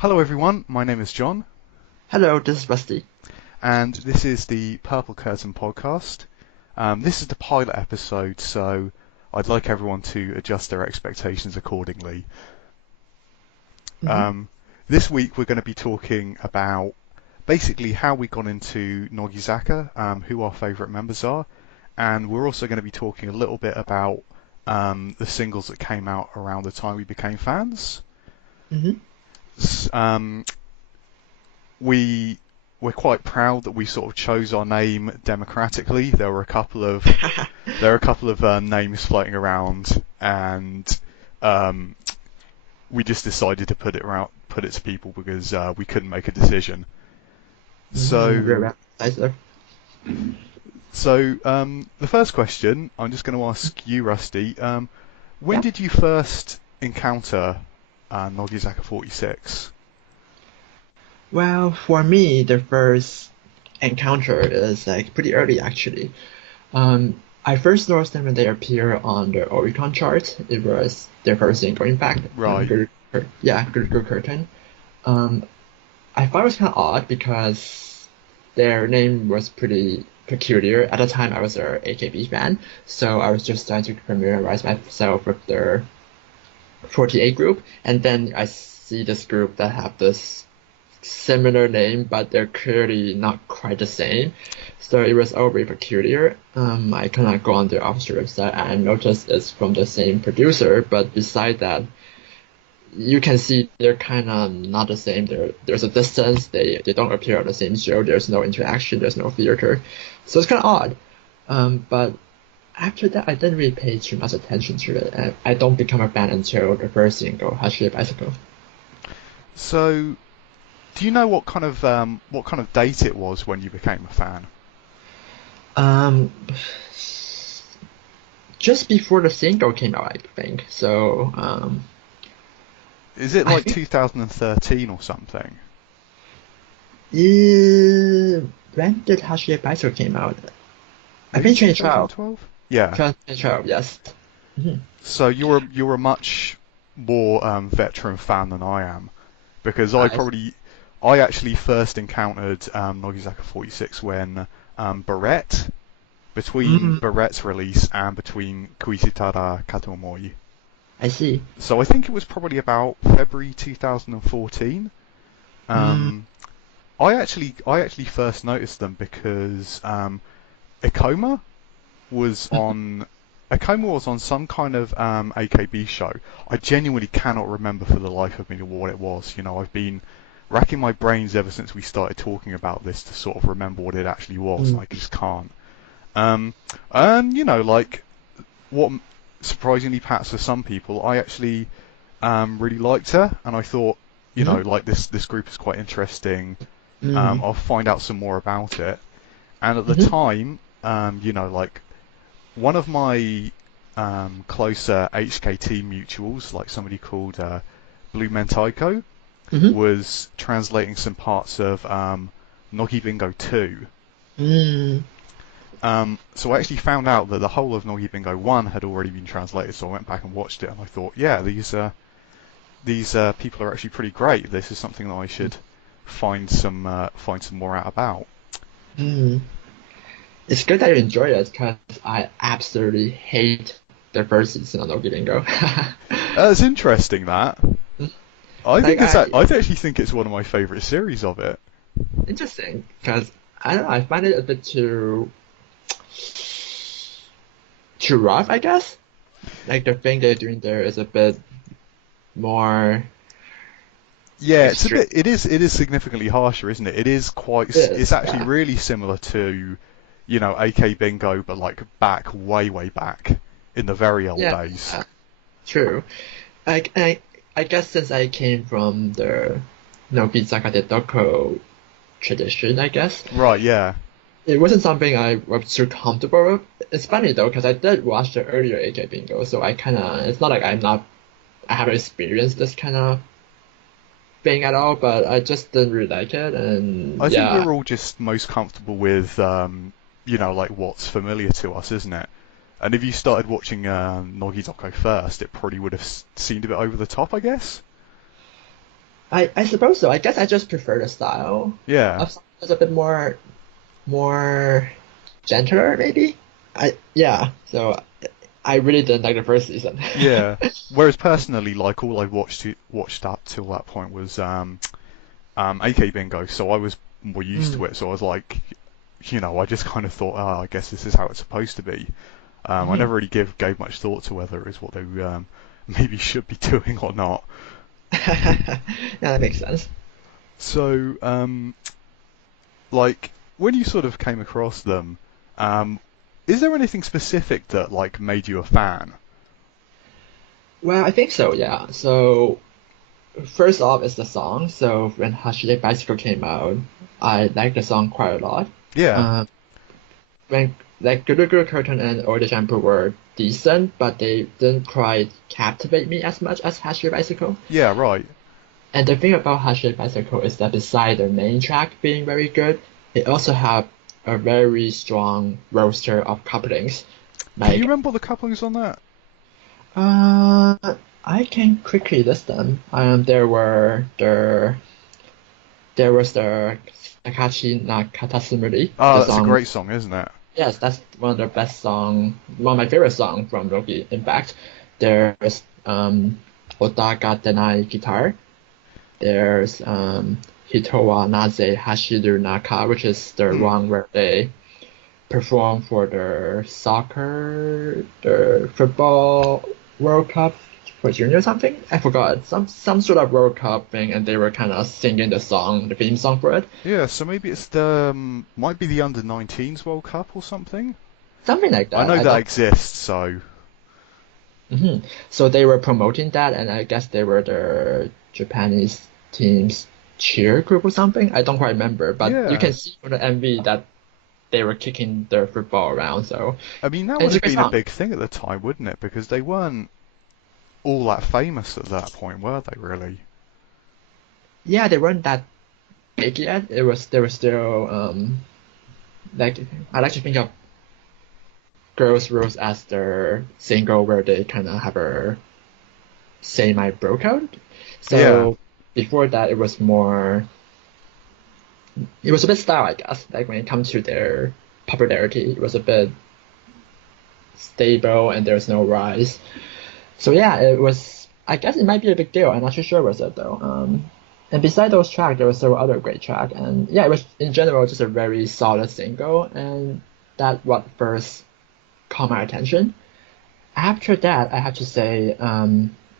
Hello everyone, my name is John, Hello, this is Rusty. and this is the Purple Curtain podcast. This is the pilot episode, so I'd like everyone to adjust their expectations accordingly. hmm This week we're going to be talking about basically how we got into Nogizaka, who our favourite members are, and we're also going to be talking a little bit about the singles that came out around the time we became fans. hmm S- Um, we we're quite proud that we sort of chose our name democratically. There are a couple of names floating around, and um, we just decided to put it to people because we couldn't make a decision. So, Very nice there. the first question I'm just going to ask you, Rusty. When Yeah. did you first encounter Nogizaka 46? Well, for me, the first encounter is like pretty early actually. I first noticed them when they appear on the Oricon chart. It was their first single, in fact. Right. Good Curtain. Um, I thought it was kind of odd because their name was pretty peculiar. At the time, I was a AKB fan, so I was just starting to familiarize myself with their 48 group, and then I see this group that have this similar name, but they're clearly not quite the same. So it was all very peculiar. I kind of go on their official website and notice it's from the same producer, but beside that, you can see they're kind of not the same. There's a distance. They don't appear on the same show. There's no interaction. There's no theater. So it's kind of odd. But after that, I didn't really pay too much attention to it. I don't become a fan until the first single, Hashi Bicycle. So, do you know what kind of date it was when you became a fan? Um, just before the single came out, I think. So, Is it I like think 2013 or something? when did Hashi Bicycle came out? I Maybe think 2012. 2012? Yeah. 2012, yes. hmm So you're a much more veteran fan than I am because I I actually first encountered Nogizaka 46 when between mm, Barrett's release and between Kuisitara Katomoi. I see. So I think it was probably about February 2014. Mm, Um, I actually first noticed them because Ikoma was on Ikoma was on some kind of AKB show. I genuinely cannot remember for the life of me what it was. You know, I've been racking my brains ever since we started talking about this to sort of remember what it actually was, and mm, I just can't. Um, and you know, like what surprisingly perhaps for some people, I actually really liked her, and I thought, you know, mm, like this group is quite interesting. mm, I'll find out some more about it. And at the mm, time, you know, like one of my closer HKT mutuals, like somebody called Blue Mentaiko, mm, was translating some parts of Nogi Bingo 2. mm. So I actually found out that the whole of Nogi Bingo 1 had already been translated, so I went back and watched it, and I thought, yeah, these people are actually pretty great. This is something that I should find some more out about. mm. It's good that you enjoy it because I absolutely hate the first season of No Go. It's interesting that Like I actually think it's one of my favourite series of it. interesting because I don't know. I find it a bit too rough, I guess. Like the thing they're doing there is a bit more Yeah, extreme. it is significantly harsher, isn't it? It's This, actually yeah, really similar to, you know, AK Bingo, but like back, way back in the very old yeah, days. true. I guess since I came from the Nogizaka de Doko tradition, I guess Right, yeah. it wasn't something I was too comfortable with. It's funny though, because I did watch the earlier AK Bingo, so I kind of it's not like I haven't experienced this kind of thing at all, but I just didn't really like it, and I think yeah, we're all just most comfortable with, you know, like what's familiar to us, isn't it? And if you started watching Nogizaka first, it probably would have seemed a bit over the top, I guess. I suppose so. I guess I just prefer the style Yeah. of songs that's a bit more gentler, maybe. Yeah. So I really didn't like the first season. Yeah. Whereas personally, like all I watched up till that point was AK Bingo, so I was more used Mm. to it. So I was like, I just kind of thought, I guess this is how it's supposed to be. I Mhm. never really gave much thought to whether it was what they maybe should be doing or not. Yeah, that makes sense. So, like when you sort of came across them, um, is there anything specific that like made you a fan? Well, I think so, yeah. So first off is the song. So when Hashide Bicycle came out, I liked the song quite a lot. Yeah, Um, when like Guru Curtain and Old Shampoo were decent, but they didn't quite captivate me as much as Hashide Bicycle. yeah, right. And the thing about Hashide Bicycle is that beside the main track being very good, it also have a very strong roster of couplings. Can you Like, remember the couplings on that? uh, I can quickly list them. There was the Sakachi Nakatasumuri, Ah, the that's a song. great song, isn't it? Yes, that's one of the best song, one of my favorite song from Loki. In fact, there's Otaka Denai Guitar. There's Hitowa Naze Hashiru Naka, which is the Hmm. one where they perform for the football World Cup for junior or something. I forgot some sort of World Cup thing, and they were kind of singing the song, the theme song for it, Yeah, so maybe it's the might be the under-19s World Cup or something. something like I that. know I that don't. exists, so So they were promoting that, and I guess they were the Japanese team's cheer group or something. I don't quite remember, but you yeah. can see from the MV that they were kicking their football around. So I mean, that and would it's a have great been a song. big thing at the time, wouldn't it? Because they weren't all that famous at that point, were they really? Yeah, they weren't that big yet. It was they were still like I like to think of Girls' Rules as their single where they kind of have a semi broke out. Yeah. So before that, it was a bit style, I guess. Like when it comes to their popularity, it was a bit stable and there's no rise. So yeah, it was. I guess it might be a big deal. I'm not too sure was it though. And beside those tracks, there were several other great tracks, and yeah, it was in general just a very solid single, and that what first caught my attention. After that, I have to say,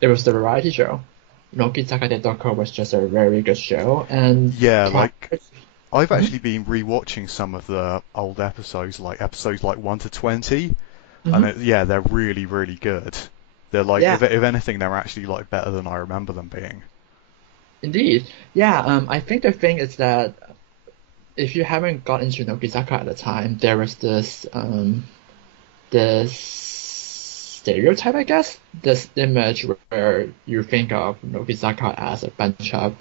it was the variety show. Nogizaka de Doko was just a very good show, and Yeah, prior, like I've Mhm, actually been rewatching some of the old episodes like 1 to 20, and mhm. yeah, they're really, really good. They're like, Yeah, if anything, they're actually like better than I remember them being. indeed. Yeah, I think the thing is that if you haven't got into Nogizaka at the time, there was this stereotype, I guess, this image where you think of Nogizaka as a bunch of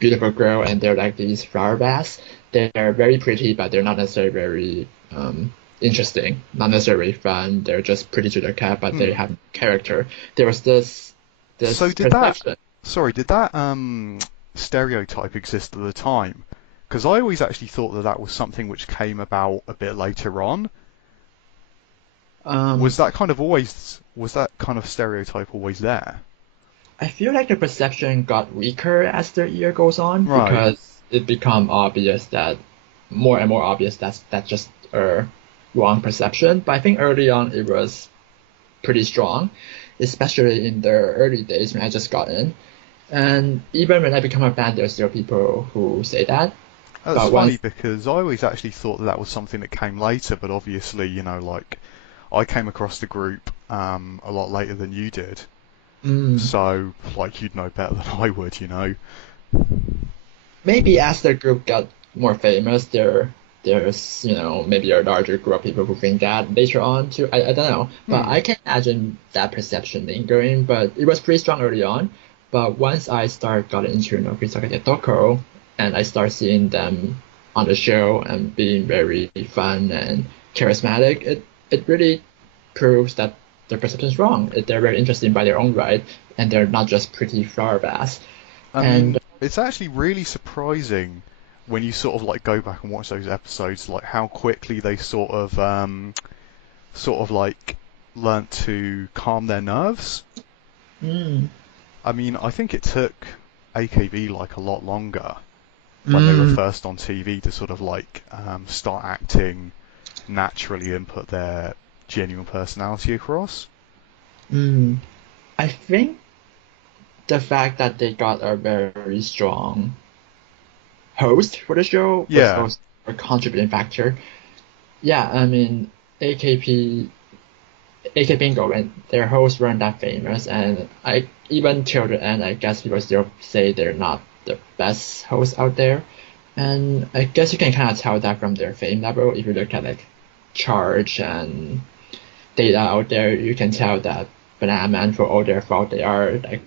beautiful girl and they're like these flower baths. They're very pretty, but they're not necessarily very interesting, not necessarily fun. They're just pretty to look at, but they Hmm. have character. There was So this perception. did that stereotype exist at the time? Because I always actually thought that that was something which came about a bit later on. Um, Was that kind of stereotype always there? I feel like the perception got weaker as the year goes on Right. because it become obvious that more and more obvious that's just a wrong perception. But I think early on it was pretty strong, especially in the early days when I just got in. And even when I become a fan, there's still people who say that. That's But funny once, because I always actually thought that that was something that came later, but obviously, like I came across the group a lot later than you did, mm, so like you'd know better than I would. maybe as the group got more famous, there's maybe a larger group of people who think that later on too. I don't know, but Hmm. I can imagine that perception lingering. But it was pretty strong early on. But once I start got into Nogizaka Toko and I start seeing them on the show and being very fun and charismatic, it really proves that their perception is wrong. They're very interesting by their own right, and they're not just pretty flower baths. I And mean, it's actually really surprising when you sort of like go back and watch those episodes, like how quickly they sort of like learnt to calm their nerves. Mm. I mean, I think it took AKB like a lot longer when they were Mm. first on TV to sort of like start acting naturally and put their genuine personality across. Mm. I think the fact that they got a very strong host for the show was Yeah, also a contributing factor. Yeah, I mean, AKP, AK Bingo and their hosts weren't that famous, and I even till the end, I guess people still say they're not the best hosts out there. And I guess you can kind of tell that from their fame level. If you look at like charge and data out there, you can tell that Banana Man, for all their fault, they are like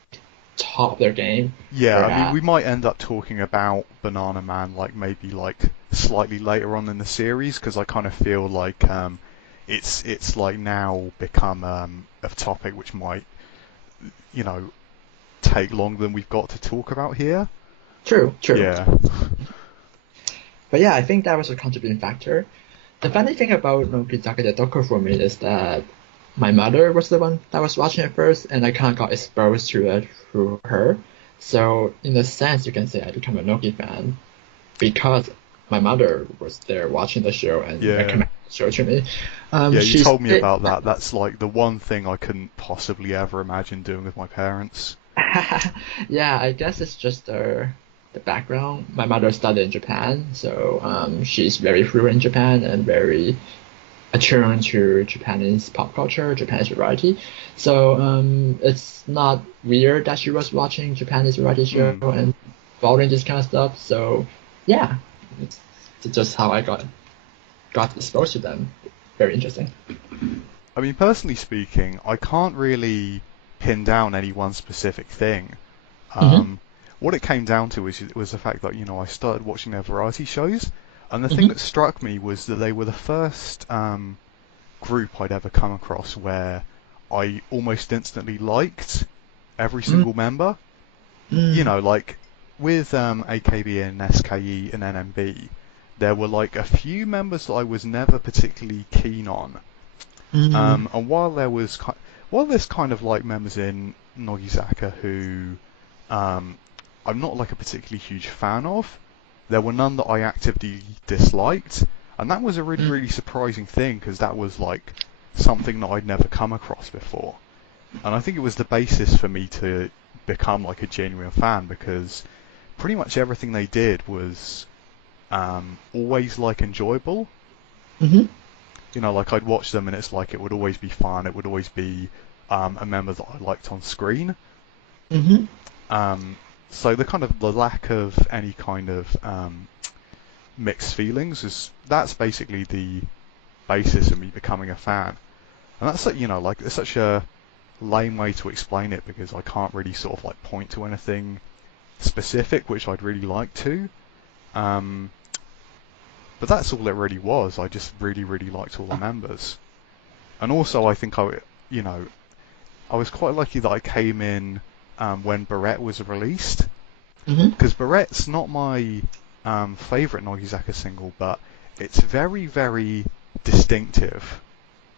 top of their game. yeah. I mean, Whereas, we might end up talking about Banana Man like maybe like slightly later on in the series because I kind of feel like it's like now become a topic which might you know take longer than we've got to talk about here. true, true. Yeah. But yeah, I think that was a contributing factor. The funny thing about Nogizaka the doku for me is that my mother was the one that was watching it first, and I kind of got exposed to it through her. So in a sense, you can say I become a Nogi fan because my mother was there watching the show and Yeah. recommended the show to me. Yeah, you She's told me about that. That's like the one thing I couldn't possibly ever imagine doing with my parents. yeah, I guess it's just the background. My mother studied in Japan, so she's very fluent in Japan and very attuned to Japanese pop culture, Japanese variety. So it's not weird that she was watching Japanese variety show Hmm. and following this kind of stuff. So yeah, it's just how I got exposed to them. Very interesting. I mean, personally speaking, I can't really pin down any one specific thing. Hmm. Um, what it came down to was the fact that, I started watching their variety shows, and the thing Hmm. that struck me was that they were the first group I'd ever come across where I almost instantly liked every Mm. single member. Mm. Like with AKB and SKE and NMB, there were like a few members that I was never particularly keen on. Mm. And while there's kind of like members in Nogizaka who I'm not like a particularly huge fan of, there were none that I actively disliked, and that was a really Mm. really surprising thing because that was like something that I'd never come across before, and I think it was the basis for me to become like a genuine fan because pretty much everything they did was always like enjoyable. Hmm. Like I'd watch them and it's like it would always be fun. It would always be a member that I liked on screen. Hmm. Um, so the lack of any kind of mixed feelings that's basically the basis of me becoming a fan. And that's like like it's such a lame way to explain it because I can't really sort of like point to anything specific which I'd really like to. Um, but that's all it really was. I just really really liked all the members. And also, I think you know, I was quite lucky that I came in when Barrette was released, Hmm. because Barrette's not my favorite Nogizaka single, but it's very, very distinctive.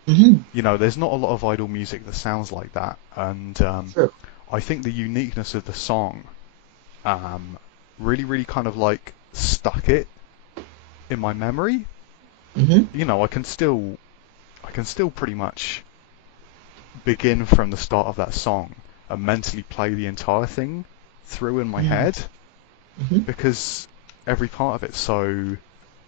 Hmm. There's not a lot of idol music that sounds like that, and True. I think the uniqueness of the song um, really, really kind of like stuck it in my memory. Hmm. I can still pretty much begin from the start of that song and mentally play the entire thing through in my Hmm. head Hmm. because every part of it's so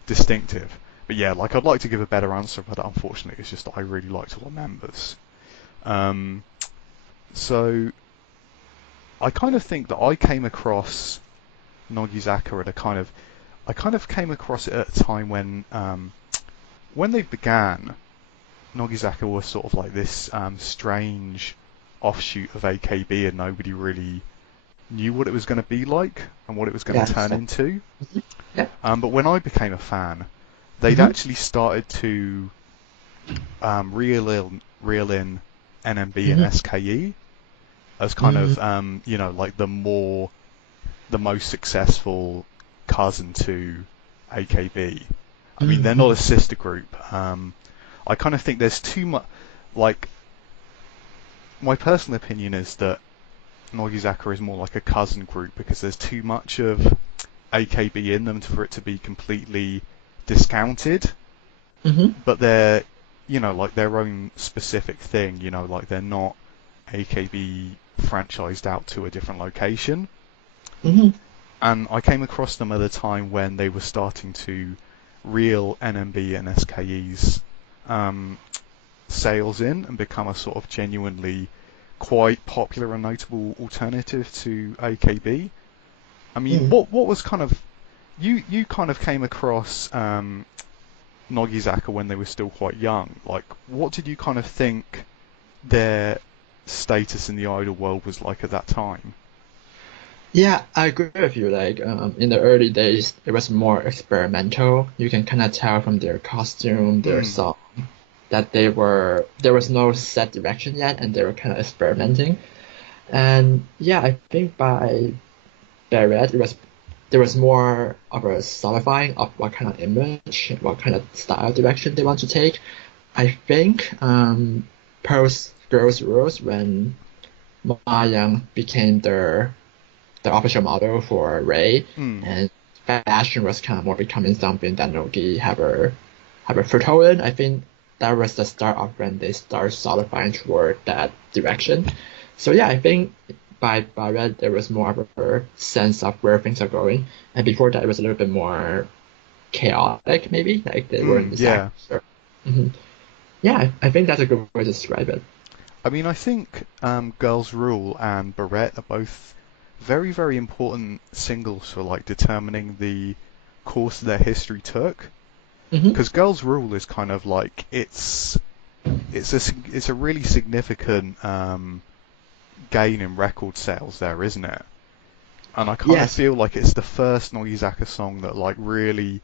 distinctive. But yeah, like I'd like to give a better answer, but unfortunately, it's just that I really liked all the members. Um, so I kind of think that I came across Nogizaka at I kind of came across it at a time when they began. Nogizaka was sort of like this strange offshoot of AKB, and nobody really knew what it was going to be like and what it was going to Yes. turn into. Yeah. But when I became a fan, they'd Hmm. actually started to reel in NMB and Hmm. SKE as kind Hmm. of like the more the most successful cousin to AKB. I mean, they're not Mm-hmm. a sister group. I kind of think there's too much. Like, my personal opinion is that Nogizaka is more like a cousin group because there's too much of AKB in them for it to be completely discounted. Mm-hmm. But they're, like their own specific thing. Like they're not AKB franchised out to a different location. Mm-hmm. And I came across them at a time when they were starting to reel NMB and SKE's um, sales in and become a sort of genuinely quite popular and notable alternative to AKB. I mean, Mm. what was kind of you kind of came across Nogizaka when they were still quite young. Like, what did you kind of think their status in the idol world was like at that time? Yeah, I agree with you. Like, in the early days, it was more experimental. You can kind of tell from their costume, their Mm, song, that there was no set direction yet, and they were kind of experimenting. And yeah, I think by Barrett, there was more of a solidifying of what kind of image, what kind of style direction they want to take. I think post Girls' Rules, when Ma Young became the official model for Ray, mm, and fashion was kind of more becoming something that Nogi have a foothold in. I think that was the start of when they start solidifying toward that direction. So yeah, I think by Red there was more of a sense of where things are going, and before that it was a little bit more chaotic, maybe like they weren't yeah. exactly sure. Hmm. Yeah, I think that's a good way to describe it. I mean, I think Girls Rule and Barrette are both very, very important singles for like determining the course their history took. Hmm. Because Girls Rule is kind of like it's a really significant gain in record sales there, isn't it? And I kind of Yes. feel like it's the first Nogizaka song that like really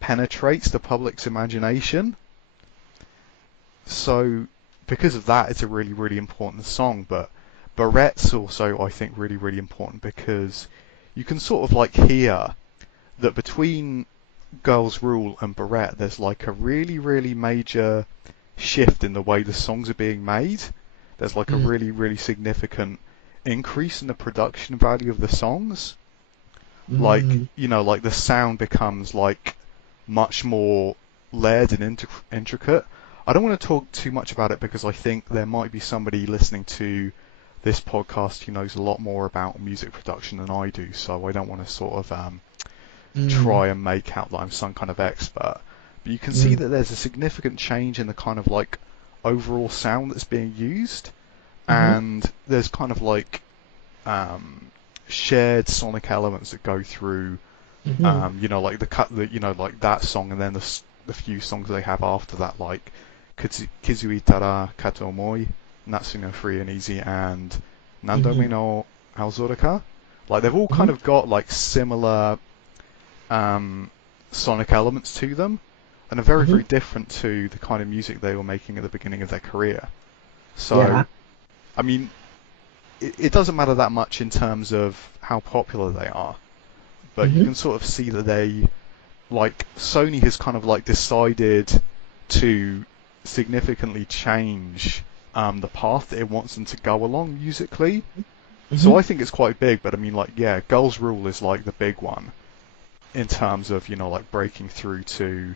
penetrates the public's imagination. So because of that, it's a really, really important song. But Barrette's also, I think, really, really important because you can sort of like hear that between Girls Rule and Barrette, there's like a really, really major shift in the way the songs are being made. There's like a Mm. really, really significant increase in the production value of the songs. Like, Mm. like the sound becomes like much more layered and intricate. I don't want to talk too much about it because I think there might be somebody listening to this podcast who knows a lot more about music production than I do, so I don't want to sort of Mm. try and make out that I'm some kind of expert. But you can see Mm. that there's a significant change in the kind of like overall sound that's being used, Mm-hmm. and there's kind of like um, shared sonic elements that go through Mm-hmm. like the cut, like that song, and then the few songs they have after that, like Kizuitara Katomoi, Natsu no Free and Easy, and Nandomi Mm-hmm. no Aozoraka. Like they've all kind Mm-hmm. of got like similar um, sonic elements to them, and are very, Mm-hmm. very different to the kind of music they were making at the beginning of their career. So, Yeah. I mean, it doesn't matter that much in terms of how popular they are, but you Mm-hmm. can sort of see that like Sony has kind of like decided to significantly change the path that it wants them to go along musically. So Mm-hmm. I think it's quite big, but I mean, like, yeah, Girls Rule is like the big one in terms of like breaking through to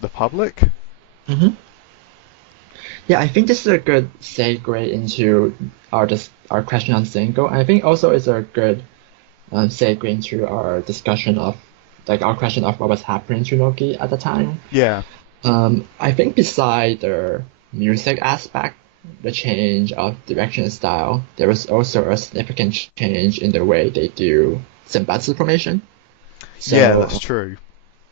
the public. Mm-hmm. Yeah, I think this is a good segue into our question on single. I think also it's a good segue into our discussion of like our question of what was happening to Noki at the time. Yeah, I think beside the music aspect, the change of direction and style, there was also a significant change in the way they do senbatsu formation. yeah, So that's true.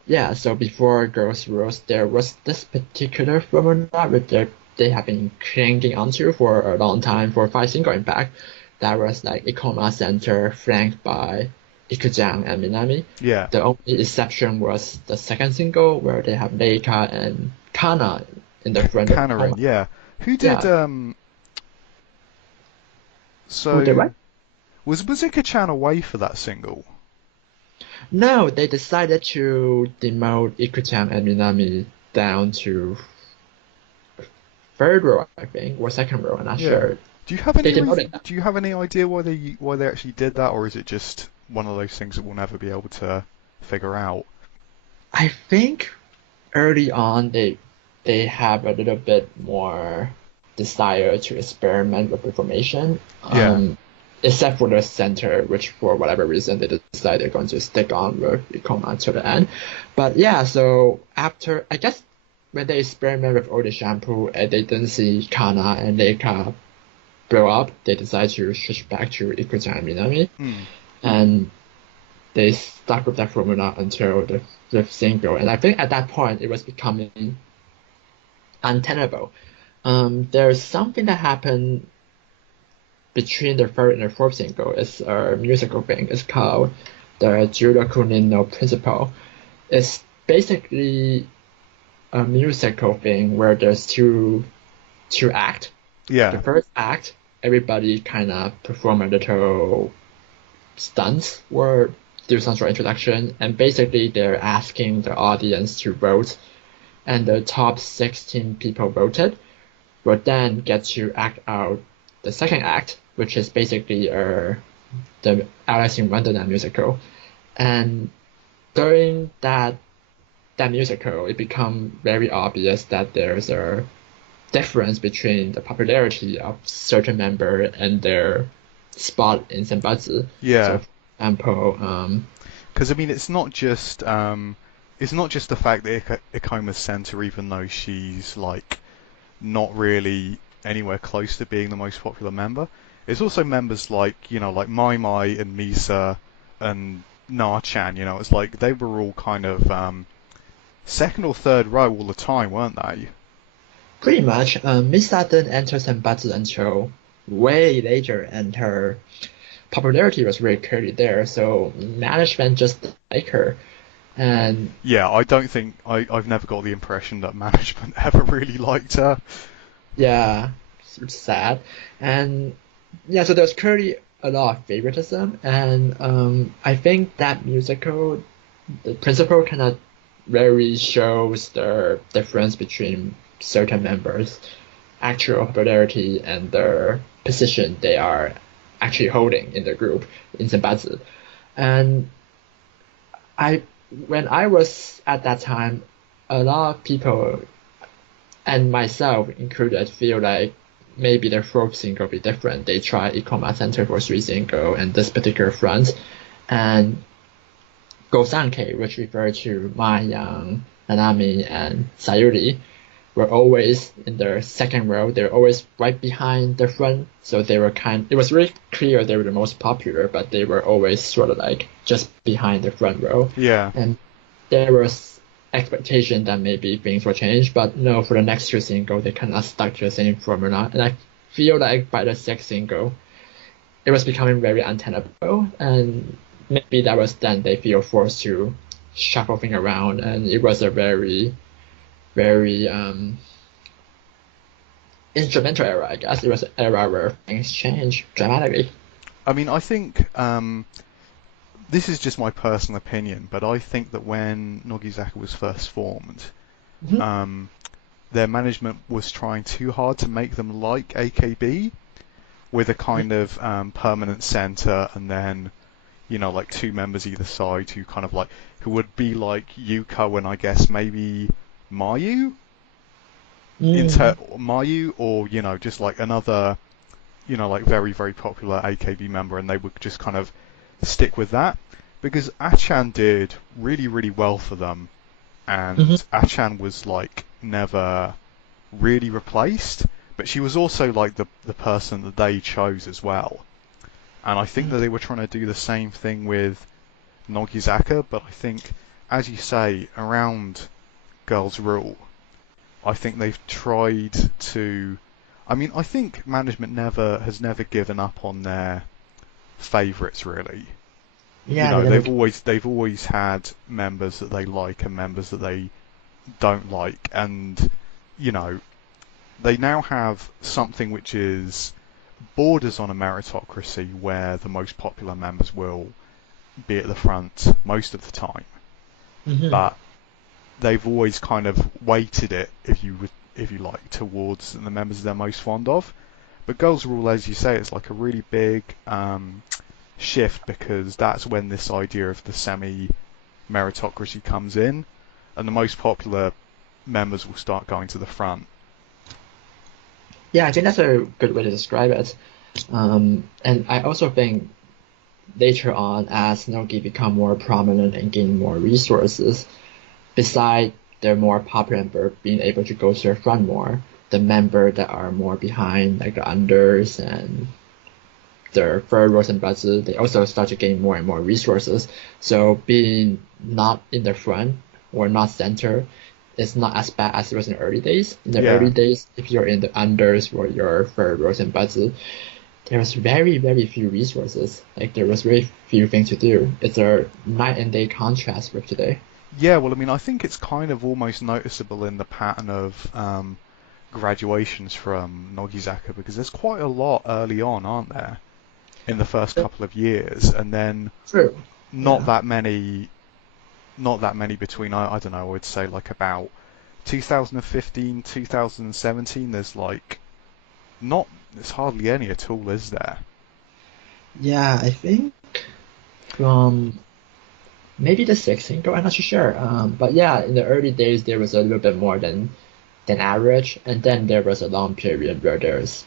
yeah, so before Girls' Rules, there was this particular formula which they have been clinging onto for a long time, for five single in fact. That was like Ikoma Center flanked by Ikujang and Minami. Yeah, The only exception was the second single where they have Leika and Kana in the front of Kanarin. Ikoma. Yeah, who did Yeah, who did so what? was Ika-chan away for that single? No, they decided to demote Ikuchan and Minami down to third row, I think, or second row. I'm not Yeah. sure. Do you have They any demoted them. do you have any idea why they actually did that, or is it just one of those things that we'll never be able to figure out? I think early on they have a little bit more desire to experiment with information. Yeah. Except for the center, which for whatever reason they decide they're going to stick on with Ikoma to the end. But yeah, so after I guess when they experiment with all the shampoo and they didn't see Kana and Leika blow up, they decide to switch back to Ikuta and Minami. Hmm. And they stuck with that formula until the fifth single. And I think at that point it was becoming untenable. There's something that happened between the third and the fourth single. It's a musical thing. It's called the Judo Kunin no Principle. It's basically a musical thing where there's two acts. The Yeah. first act, everybody kind of perform a little stunts or do some sort of introduction, and basically they're asking the audience to vote, and the top 16 people voted will then get to act out the second act, which is basically the Alice in Wonderland musical. And during that musical, it becomes very obvious that there's a difference between the popularity of certain member and their spot in Senbatsu. So, Yeah. for example, Because I mean, it's not just the fact that Ikoma's center, even though she's like not really anywhere close to being the most popular member. It's also members like like Mai Mai and Misa and Na-chan. It's like they were all kind of second or third row all the time, weren't they? pretty much, Misa didn't enter Senbatsu until way later, and her popularity was very clearly there. So management just like her, and Yeah, I don't think I've never got the impression that management ever really liked her. yeah, it's sad. And yeah, so there's clearly a lot of favoritism, and I think that musical, the principle kind of very shows the difference between certain members' actual popularity and their position they are actually holding in the group in Senbatsu. And I, when I was at that time, a lot of people and myself included feel like maybe the fourth single will be different. They try Ikoma Center for three single and this particular front, and Gosanke, which refer to Mai Yang, Nanami, and Sayuri, were always in the second row. They were always right behind the front, so they were it was really clear they were the most popular, but they were always sort of like just behind the front row. Yeah, And there was expectation that maybe things will change, but no, for the next two single, they kind of stuck to the same formula. And I feel like by the sixth single, it was becoming very untenable, and maybe that was then they feel forced to shuffle things around, and it was a very instrumental era, I guess. It was an era where things changed dramatically. I mean, I think this is just my personal opinion, but I think that when Nogizaka was first formed, Mm-hmm. um, their management was trying too hard to make them like AKB, with a kind of permanent center, and then like two members either side who kind of like who would be like Yuko and I guess maybe Mayu Mm. Mayu, or just like another like very very popular AKB member, and they would just kind of stick with that because Achan did really really well for them, Mm-hmm. and Achan was like never really replaced, but she was also like the person that they chose as well. And I think that they were trying to do the same thing with Nogizaka, but I think, as you say, around Girls Rule, I think they've tried to. I mean, I think management never given up on their favourites really. Yeah, they never. They've always had members that they like and members that they don't like, and you know they now have something which is borders on a meritocracy where the most popular members will be at the front most of the time, Hmm. but they've always kind of weighted it, if you like, towards the members they're most fond of. But Girls Rule, as you say, it's like a really big shift, because that's when this idea of the semi-meritocracy comes in, and the most popular members will start going to the front. Yeah, I think that's a good way to describe it. And I also think later on, as Nogi become more prominent and gain more resources, beside their more popular member being able to go to the front more, the member that are more behind, like the unders and their third rows and buzzers, they also start to gain more and more resources. So being not in the front or not center is not as bad as it was in the early days. In the early Yeah, days, if you're in the unders or your third rows and buzzers, there was very, very few resources. Like there was very few things to do. It's a night and day contrast with today. yeah. Well, I mean, I think it's kind of almost noticeable in the pattern of graduations from Nogizaka, because there's quite a lot early on, aren't there, in the first couple of years, and then True. not Yeah. that many, not that many between. I don't know. I would say like about 2015, 2017. There's like not. There's hardly any at all, is there? Yeah, I think from maybe the 16th goal, I'm not too sure. But yeah, in the early days there was a little bit more than average, and then there was a long period where there's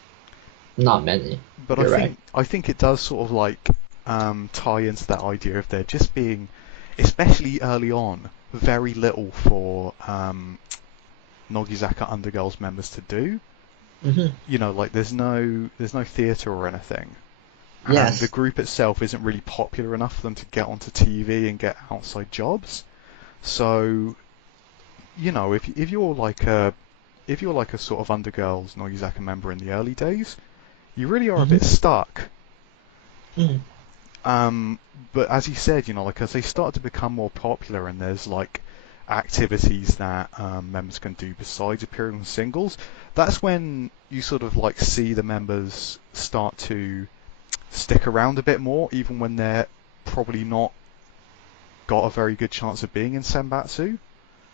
not many. But You're right. I think it does sort of like tie into that idea of there just being, especially early on, very little for Nogizaka Undergirls members to do. Hmm. You know, like there's no theatre or anything, and the Yes. group itself isn't really popular enough for them to get onto TV and get outside jobs. So, you know, if you're like a sort of Undergirls Nogizaka member in the early days, you really are a Hmm. bit stuck. Hmm. Um, but as you said, you know, like as they start to become more popular and there's like activities that members can do besides appearing on singles, that's when you sort of like see the members start to stick around a bit more, even when they're probably not got a very good chance of being in Senbatsu.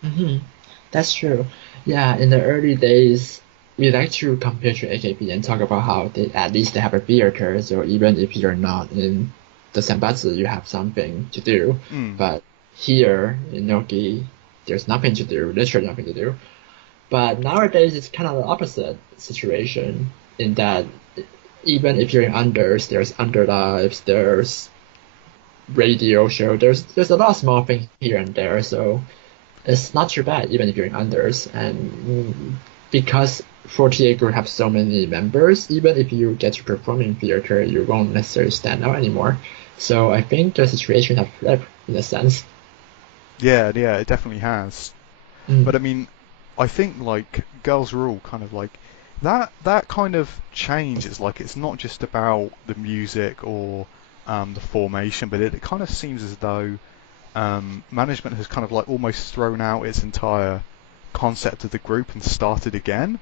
Hmm. That's true. Yeah, in the early days, we like to compare to AKB and talk about how they at least they have a theater, so even if you're not in the Senbatsu, you have something to do. Mm. But here in Nogi, there's nothing to do, literally nothing to do. But nowadays, it's kind of the opposite situation in that even if you're in unders, there's underlives, there's radio show, there's a lot of small things here and there, so it's not too bad even if you're in unders. And because 48 group have so many members, even if you get to perform in theater, you won't necessarily stand out anymore. So I think the situation has flipped in a sense. Yeah, yeah, it definitely has. Mm. But I mean, I think like Girls Rule kind of like that kind of change is like it's not just about the music or the formation, but it kind of seems as though management has kind of like almost thrown out its entire concept of the group and started again.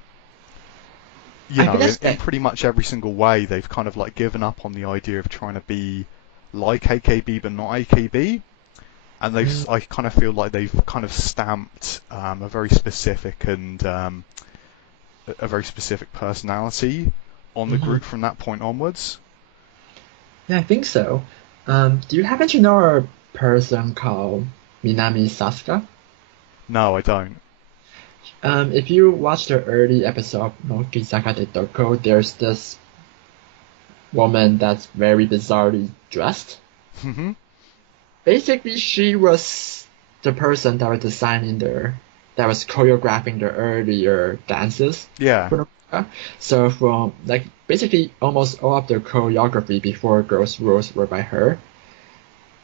You I think know, that's in that. pretty much every single way, they've kind of like given up on the idea of trying to be like AKB but not AKB, and Mm, I kind of feel like they've kind of stamped a very specific and a very specific personality on the mhm. group from that point onwards. Yeah, I think so. Do you happen to know a person called Minami Sasuka? No, I don't. If you watch the early episode of Nogizaka de Doko, there's this woman that's very bizarrely dressed. Hmm. Basically, she was the person that was designing that was choreographing the earlier dances Yeah, for Nogizaka. So from like basically almost all of the choreography before Girls' Rules were by her.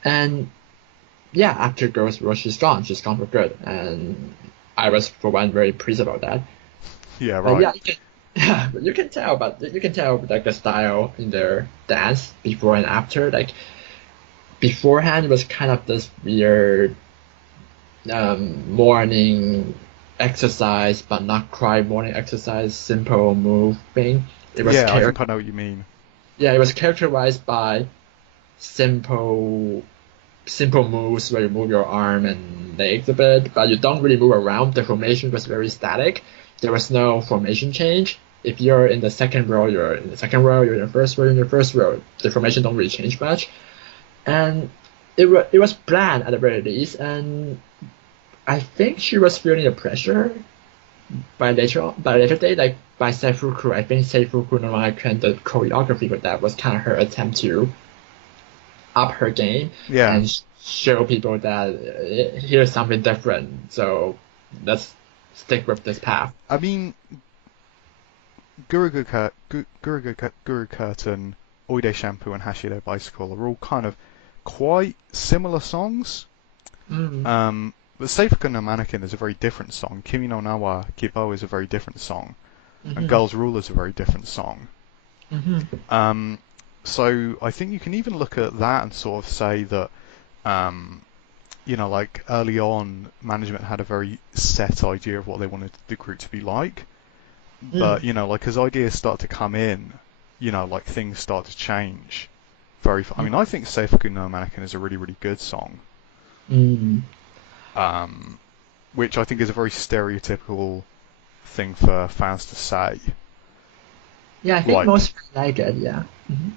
And yeah, after Girls' Rules, she's gone. She's gone for good. And I was for one very pleased about that. yeah, But right. yeah, yeah, you can tell, but you can tell like the style in their dance before and after. Like beforehand, it was kind of this weird morning exercise, but not quite morning exercise, simple move thing. It was Yeah, I char- think I know what you mean. yeah, it was characterized by simple. simple moves where you move your arm and legs a bit, but you don't really move around. The formation was very static. There was no formation change. If you're in the second row, you're in the second row. You're in the first row, you're in the first row. The formation don't really change much, and it was bland at the very least. And I think she was feeling the pressure by later day, like by Seifuku. I think Seifuku no longer the choreography for that was kind of her attempt to up her game Yeah. and show people that here's something different. So let's stick with this path. I mean, Guru Curtain, Oide Shampoo, and Hashido Bicycle are all kind of quite similar songs. Mm, But Seifuku no Mannequin is a very different song. Kimi no Nawa Kibo is a very different song. And mm-hmm, Girls Rule is a very different song. mm-hmm. Um, so I think you can even look at that and sort of say that, like early on, management had a very set idea of what they wanted the group to be like. Mm, But, like as ideas start to come in, like things start to change. I mean, I think Seifuku no Mannequin is a really, really good song. mm. Um, which I think is a very stereotypical thing for fans to say. Yeah, I think Like, most like it. Yeah. Mm-hmm.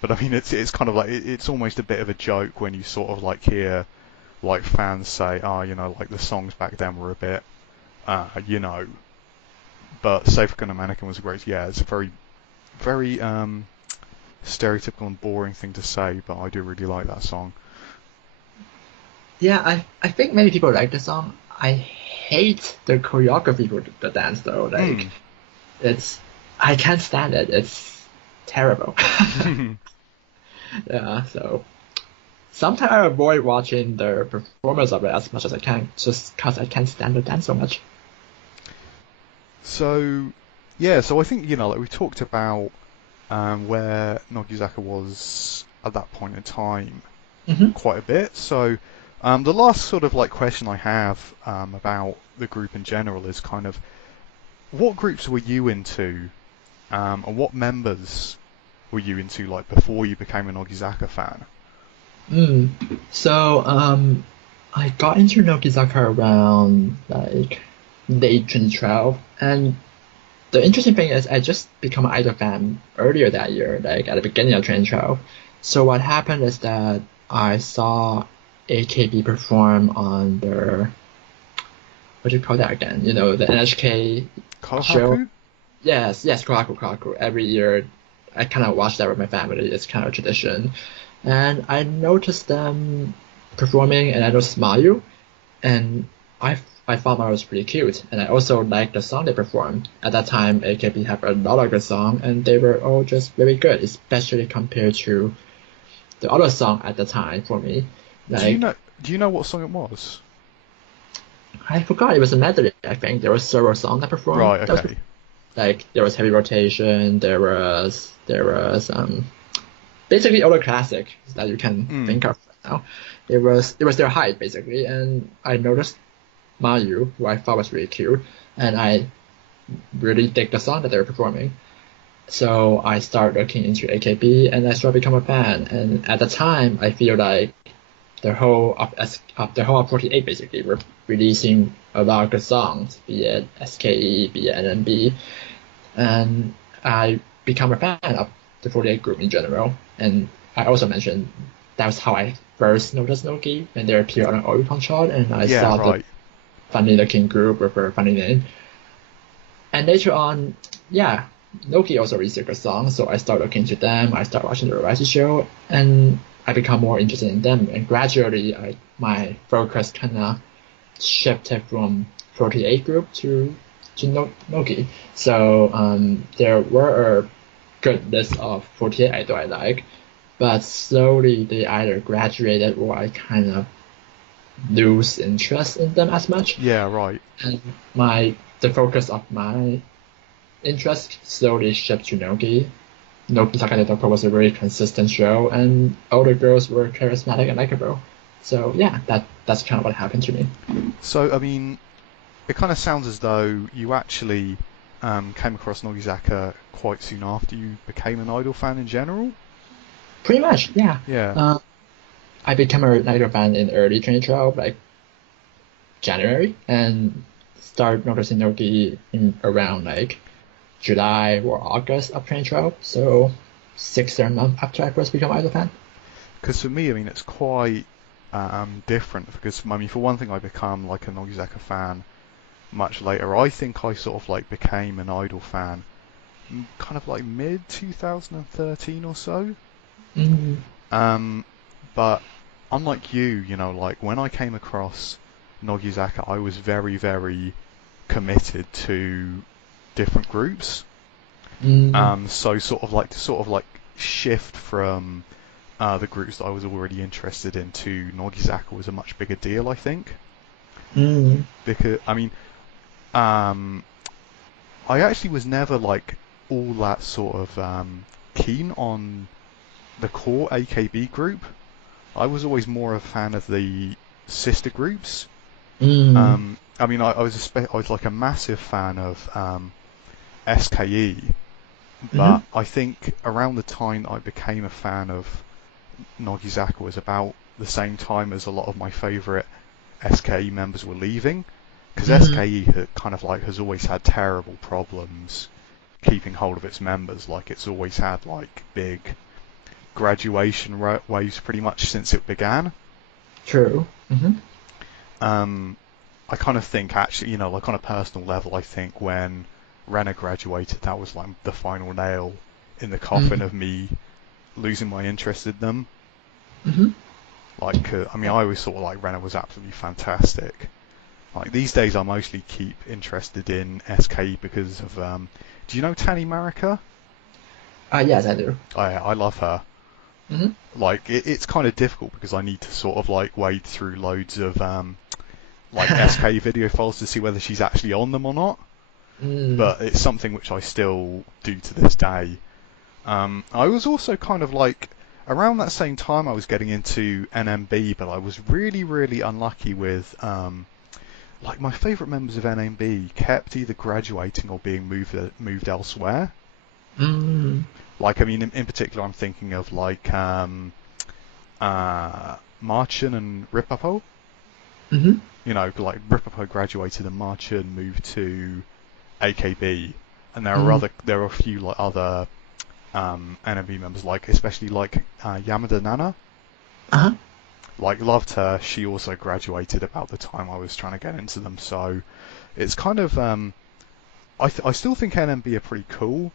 but I mean, it's kind of like it's almost a bit of a joke when you sort of like hear like fans say, oh, like the songs back then were a bit, you know. But Safe Gun and Mannequin was great. Yeah, it's a very, very stereotypical and boring thing to say, but I do really like that song. Yeah, I think many people like the song. I hate the choreography for the dance though. Like Mm. it's I can't stand it. It's terrible. Yeah, so sometimes I avoid watching the performance of it as much as I can, just because I can't stand the dance so much. So, yeah, so I think, like we talked about where Nogizaka was at that point in time Hmm. quite a bit. So, the last sort of like question I have about the group in general is kind of what groups were you into, and what members were you into like before you became a Nogizaka fan? Mm. So, I got into Nogizaka around like late 2012, and the interesting thing is I just become an idol fan earlier that year, like at the beginning of 2012. So what happened is that I saw AKB perform on their, what do you call that again? The NHK show. Kohaku? Yes, yes, Kohaku, Kohaku. Every year, I kind of watch that with my family. It's kind of a tradition. And I noticed them performing, and I noticed Mayu, and I I thought Mayu was pretty cute, and I also liked the song they performed. At that time, AKB had a lot of good songs, and they were all just very good, especially compared to the other song at the time for me. Do you Like know? Do you know what song it was? I forgot it was a medley. I think there were several songs I performed. Right. That was Okay. like there was Heavy Rotation. There was basically all the classics that you can Mm. think of right now. It was their height basically, and I noticed Mayu, who I thought was really cute, and I really dig the song that they were performing. So I started looking into AKB, and I started becoming a fan. And at the time, I feel like the whole of 48 basically were releasing a lot of good songs, be it SKE, be it NMB, and I become a fan of the 48 group in general. And I also mentioned that was how I first noticed Nogi when they appeared on an Oricon chart, and I Yeah. saw the Right. funny looking group with a funny name. And later on, yeah, Noki also released a good song, so I started looking into them. I started watching the variety show, and I become more interested in them. And gradually, my focus kind of shifted from 48 group to Noki. So there were a good list of 48 idol I like, but slowly they either graduated or I kind of lose interest in them as much. Yeah. Right. And the focus of my interest slowly shifted to Nogi. Nogi Takane was a really consistent show, and all the girls were charismatic and likable. So yeah, that's kind of what happened to me. So I mean, it kind of sounds as though you actually came across Nogizaka quite soon after you became an Idol fan in general. Pretty much, yeah. Yeah. Uh, I became a Naito fan in early 2012, like January, and started noticing Nogi in around like July or August of 2012. So 6 7 months after I first became Idol fan. Because for me, I mean, it's quite different. Because I mean, for one thing, I become like a Nogizaka fan much later. I think I sort of like became an Idol fan kind of like mid 2013 or so. Mm, Um, but unlike you know, like when I came across Nogizaka, I was very, very committed to different groups. mm, So sort of like shift from the groups that I was already interested in to Nogizaka was a much bigger deal, I think. mm, Because I mean, um, I actually was never like all that sort of keen on the core AKB group. I was always more a fan of the sister groups. mm, I mean, I was like a massive fan of SKE, mm, but I think around the time that I became a fan of Nogizaka was about the same time as a lot of my favourite SKE members were leaving, because mm, SKE kind of like has always had terrible problems keeping hold of its members. Like it's always had like big graduation waves pretty much since it began. true. Um, I kind of think actually, you know, like on a personal level, I think when Renner graduated, that was like the final nail in the coffin Mm, of me losing my interest in them. mm-hmm. Like, I mean, I always thought like Renner was absolutely fantastic. Like these days, I mostly keep interested in SKE because of. Do you know Tani Marika? Yes, I do. I love her. Mm-hmm. Like it's kind of difficult because I need to sort of like wade through loads of like SK video files to see whether she's actually on them or not. mm, But it's something which I still do to this day. I was also kind of like around that same time I was getting into NMB, but I was really, really unlucky with like my favourite members of NMB kept either graduating or being moved elsewhere. mm, Like I mean, in particular, I'm thinking of like Marchin and Ripapo. mm-hmm. You know, like Ripapo graduated and Marchin moved to AKB, and Mm, there are a few like other NMB members, like especially like Yamada Nana. uh-huh. Like loved her. She also graduated about the time I was trying to get into them, so it's kind of I still think NMB are pretty cool,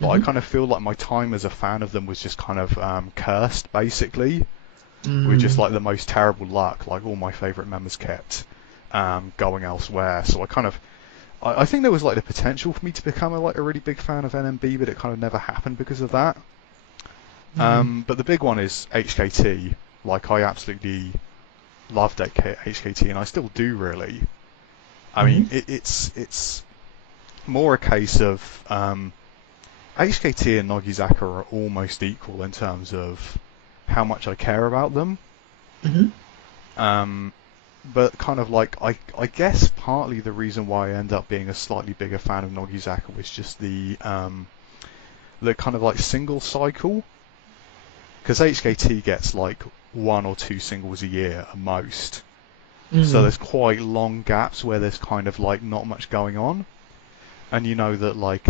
but I Mm-hmm. kind of feel like my time as a fan of them was just kind of cursed, basically, with just Mm, like the most terrible luck. Like all my favourite members kept going elsewhere, so I think there was like the potential for me to become a really big fan of NMB, but it kind of never happened because of that. mm, But the big one is HKT. Like I absolutely loved HKT, and I still do really. I mm-hmm. mean, it's more a case of HKT and Nogizaka are almost equal in terms of how much I care about them. Mm-hmm. Um, but kind of like I guess partly the reason why I end up being a slightly bigger fan of Nogizaka was just the kind of like single cycle, because HKT gets like one or two singles a year at most. So Mm, there's quite long gaps where there's kind of like not much going on, and you know that like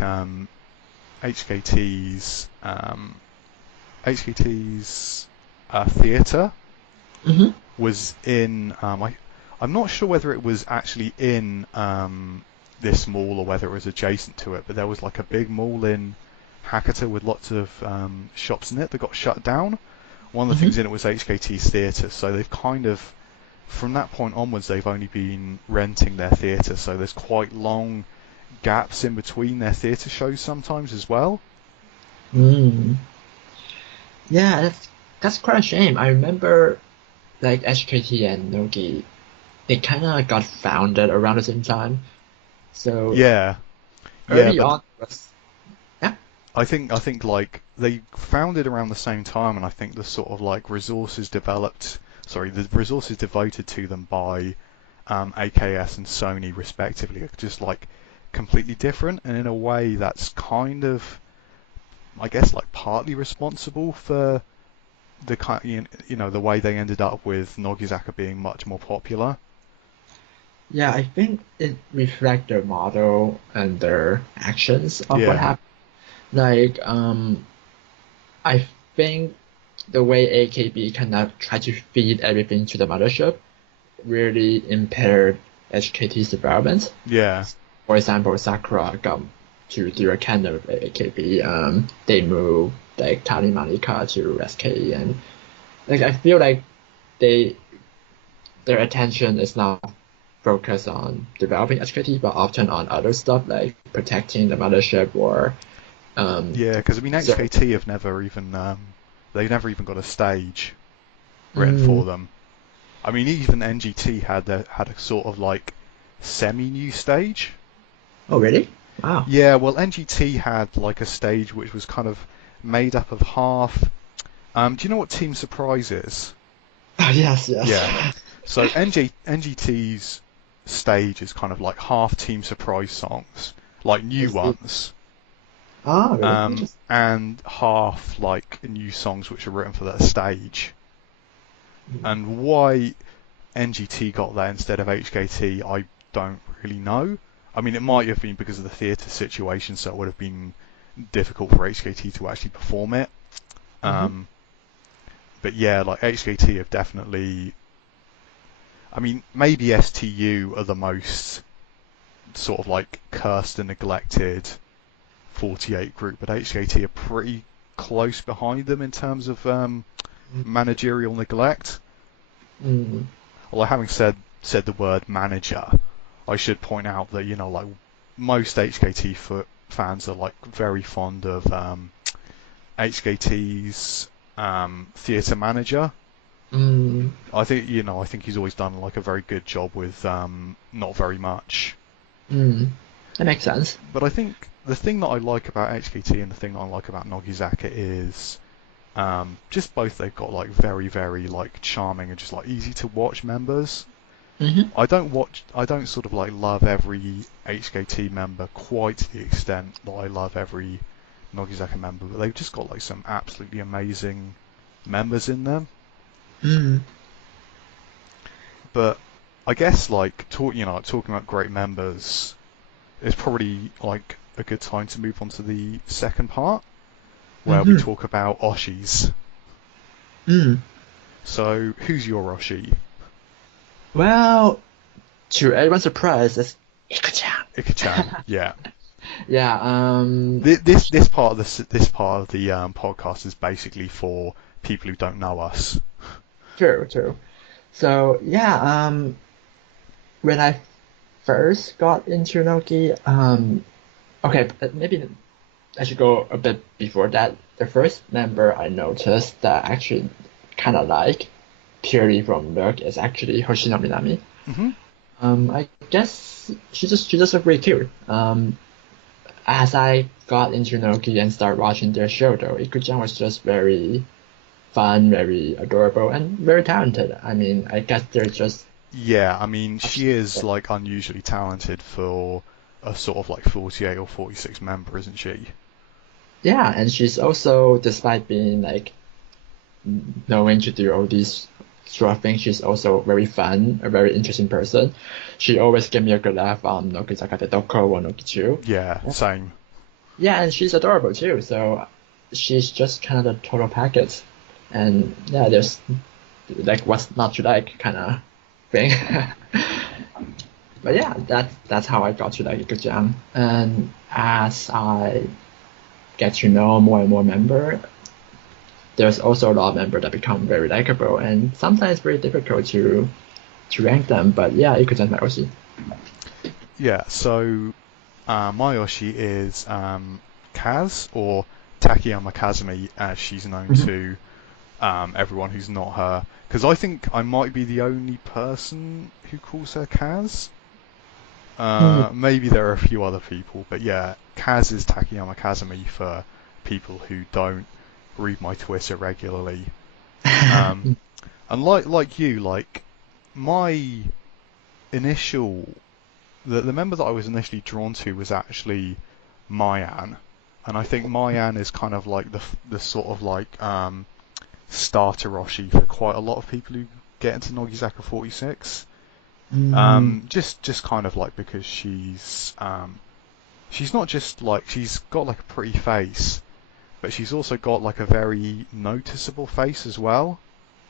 HKT's HKT's theatre mm-hmm. was in I'm not sure whether it was actually in this mall or whether it was adjacent to it, but there was like a big mall in Hakata with lots of shops in it that got shut down. One of the Mm-hmm. things in it was HKT's theatre, so they've kind of from that point onwards they've only been renting their theatre, so there's quite long gaps in between their theatre shows sometimes as well. Mm. Yeah, that's quite a shame. I remember like HKT and Nogi, they kind of got founded around the same time. So Yeah, yeah, early but on was yeah. I think like they founded around the same time, and I think the sort of like the resources devoted to them by AKS and Sony respectively are just like completely different, and in a way that's kind of I guess like partly responsible for the kind, the way they ended up with Nogizaka being much more popular. Yeah, I think it reflects their model and their actions of what Yeah, happened. Like, I think the way AKB kind of try to feed everything to the mothership really impaired HKT's development. yeah, For example, Sakura got to do a kind of AKB. They moved like Tani Malika to SKE, and like I feel like they their attention is not focused on developing HKT, but often on other stuff like protecting the mothership or yeah. Because I mean, so. HKT have never even they've never even got a stage written Mm, for them. I mean, even NGT had a sort of like semi-new stage. oh really? Wow. Yeah, well, NGT had like a stage which was kind of made up of half. Do you know what Team Surprise is? Oh, yes, yes. Yeah. So NGT's stage is kind of like half Team Surprise songs, like I new see. ones, Ah, really? Interesting. and half like new songs which are written for that stage. And why NGT got that instead of HKT, I don't really know. I mean, it Mm, might have been because of the theatre situation, so it would have been difficult for HKT to actually perform it. mm-hmm. Um, but yeah, like HKT have definitely. I mean, maybe STU are the most sort of like cursed and neglected 48 group, but HKT are pretty close behind them in terms of managerial neglect. Mm, Although having said the word manager, I should point out that like most HKT fans are like very fond of HKT's theatre manager. mm, I think he's always done like a very good job with not very much. mm. That makes sense. But I think the thing that I like about HKT and the thing that I like about Nogizaka is just both they've got like very very like charming and just like easy to watch members. Mm-hmm. I don't sort of like love every HKT member quite to the extent that I love every Nogizaka member, but they've just got like some absolutely amazing members in them. Mm. But I guess like talking about great members is probably like a good time to move on to the second part where we Mm-hmm. talk about Oshis. Mm. So who's your Oshi? Well, to everyone's surprise, it's Ika-chan. Ika-chan. Yeah. Yeah, This part of the podcast is basically for people who don't know us. true, true. So, yeah, when I first got into Noki, okay, maybe I should go a bit before that. The first member I noticed that I actually kind of like, purely from look, is actually Hoshino Minami. Hmm. I guess she's just a great cute. As I got into Noki and started watching their show, though, Ikuchan was just very fun, very adorable, and very talented. I mean, I guess they're just Yeah, I mean she is like unusually talented for a sort of like 48 or 46 member, isn't she? yeah, and she's also, despite being like knowing to do all these sort of things, she's also very fun, a very interesting person. She always give me a good laugh on Nogizaka de Doko or Nokichu. Yeah, same. Yeah, and she's adorable too. So she's just kind of the total package. And yeah, there's like what's not to like kind of thing. But yeah, that's how I got to like Ikujang. And as I get to know more and more member, there's also a lot of member that become very likable and sometimes very difficult to rank them. But yeah, Ikujang my Oshi. Yeah, so my Oshi is Kaz, or Takayama Kazumi as she's known Mhm. to everyone who's not her. Because I think I might be the only person who calls her Kaz. Mm. Maybe there are a few other people, but yeah, Kaz is Takayama Kazumi for people who don't read my Twitter regularly. Um, and like you, like my initial the member that I was initially drawn to was actually Mayan, and I think Mayan is kind of like the sort of like starter Roshi for quite a lot of people who get into Nogizaka 46. Mm, Just kind of like because she's not just like she's got like a pretty face, but she's also got like a very noticeable face as well.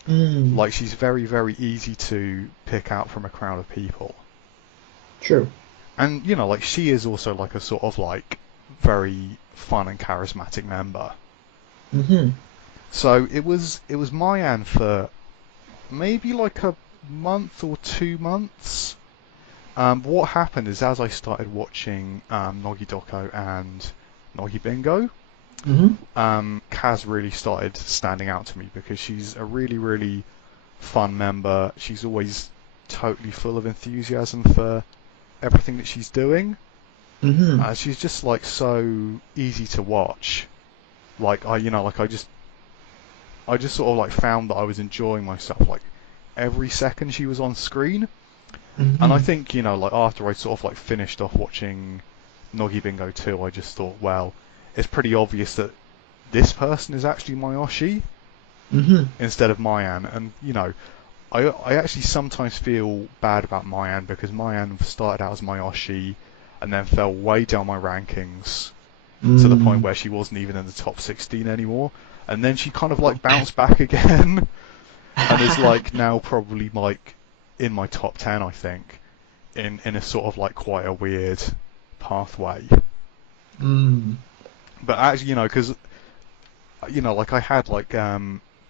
mm, Like she's very, very easy to pick out from a crowd of people. true. And you know, like she is also like a sort of like very fun and charismatic member. Mm-hmm. So it was Mayan for maybe like a month or 2 months. What happened is as I started watching Nogi Doko and Nogi Bingo, Mm-hmm. Kaz really started standing out to me because she's a really, really fun member. She's always totally full of enthusiasm for everything that she's doing. Mm-hmm. She's just like so easy to watch. Like I just sort of like found that I was enjoying myself like every second she was on screen. And I Mm-hmm. think, like after I sort of like finished off watching Nogi Bingo 2, I just thought, well, it's pretty obvious that this person is actually Mayoshi Mm-hmm. instead of Mayan. And, I actually sometimes feel bad about Mayan because Mayan started out as Mayoshi and then fell way down my rankings to the point Mm. where she wasn't even in the top 16 anymore. And then she kind of Oh. like bounced back again and is like now probably like in my top 10, I think, in a sort of like quite a weird pathway. Mm. But actually, because like I had like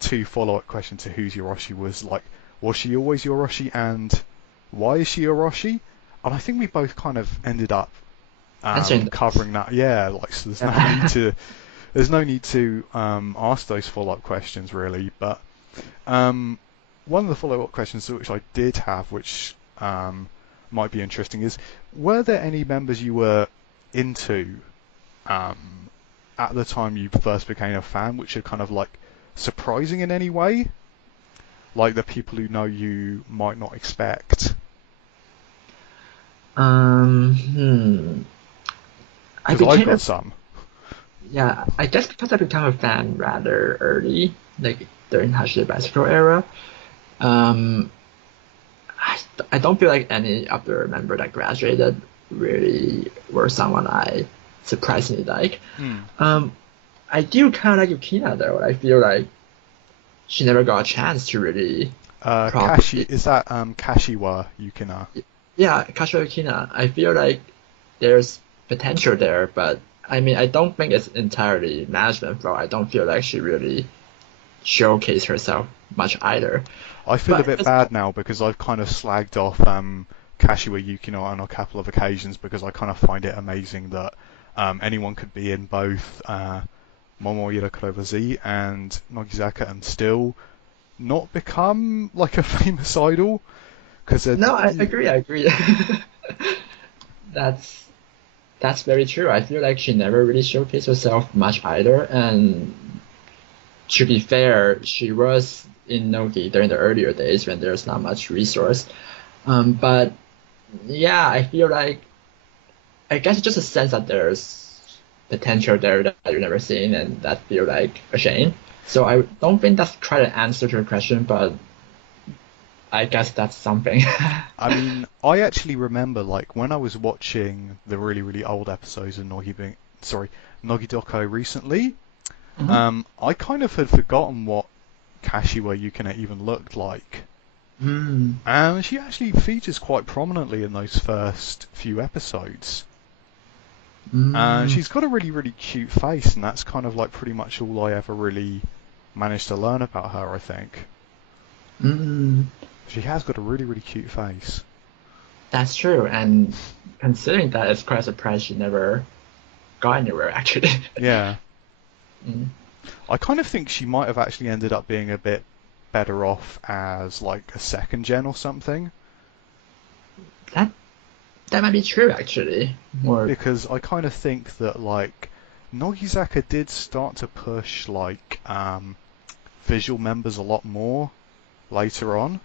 two follow-up questions to who's Yoroshi was like, was she always Yoroshi and why is she Yoroshi? And I think we both kind of ended up Answering those. covering that. Yeah, like so Yeah. there's no need to ask those follow-up questions really. But um, one of the follow-up questions which I did have, which might be interesting, is were there any members you were into um, at the time you first became a fan, which are kind of like surprising in any way, like the people who know you might not expect? Hmm. I Because I've became got a some. Yeah, I guess because I became a fan rather early, like during Hashi Bicycle era. Um, I, I don't feel like any of the member that graduated really were someone I surprisingly like. Hmm. Um, I do kind of like Yukina though. I feel like she never got a chance to really Kashi, properly. is that Kashiwa Yukina? Yeah, Kasha Yukina. I feel like there's potential there, but I mean, I don't think it's entirely management fault. I don't feel like she really showcased herself much either. I feel a But bit it's bad now because I've kind of slagged off Kashiwa Yukino on a couple of occasions because I kind of find it amazing that anyone could be in both Momoyura Kurobazi and Nogizaka and still not become like a famous idol because no, I agree. I agree. That's that's very true. I feel like she never really showcased herself much either. And to be fair, she was in Nogi during the earlier days when there's not much resource. But yeah, I feel like I guess it's just a sense that there's potential there that you've never seen, and that feel like a shame. So I don't think that's quite an answer to your question, but I guess that's something. I mean, I actually remember like when I was watching the really really old episodes of Nogidoko recently. Mhm. I kind of had forgotten what Kashiwa Yukina even looked like. Mm, And she actually features quite prominently in those first few episodes. And mm, she's got a really, really cute face, and that's kind of like pretty much all I ever really managed to learn about her, I think. mm. She has got a really, really cute face. That's true. And considering that, it's quite a surprise she never got anywhere, actually. Yeah. Mm. I kind of think she might have actually ended up being a bit better off as like a second gen or something. That that might be true, actually. More. Because I kind of think that like Nogizaka did start to push like visual members a lot more later on.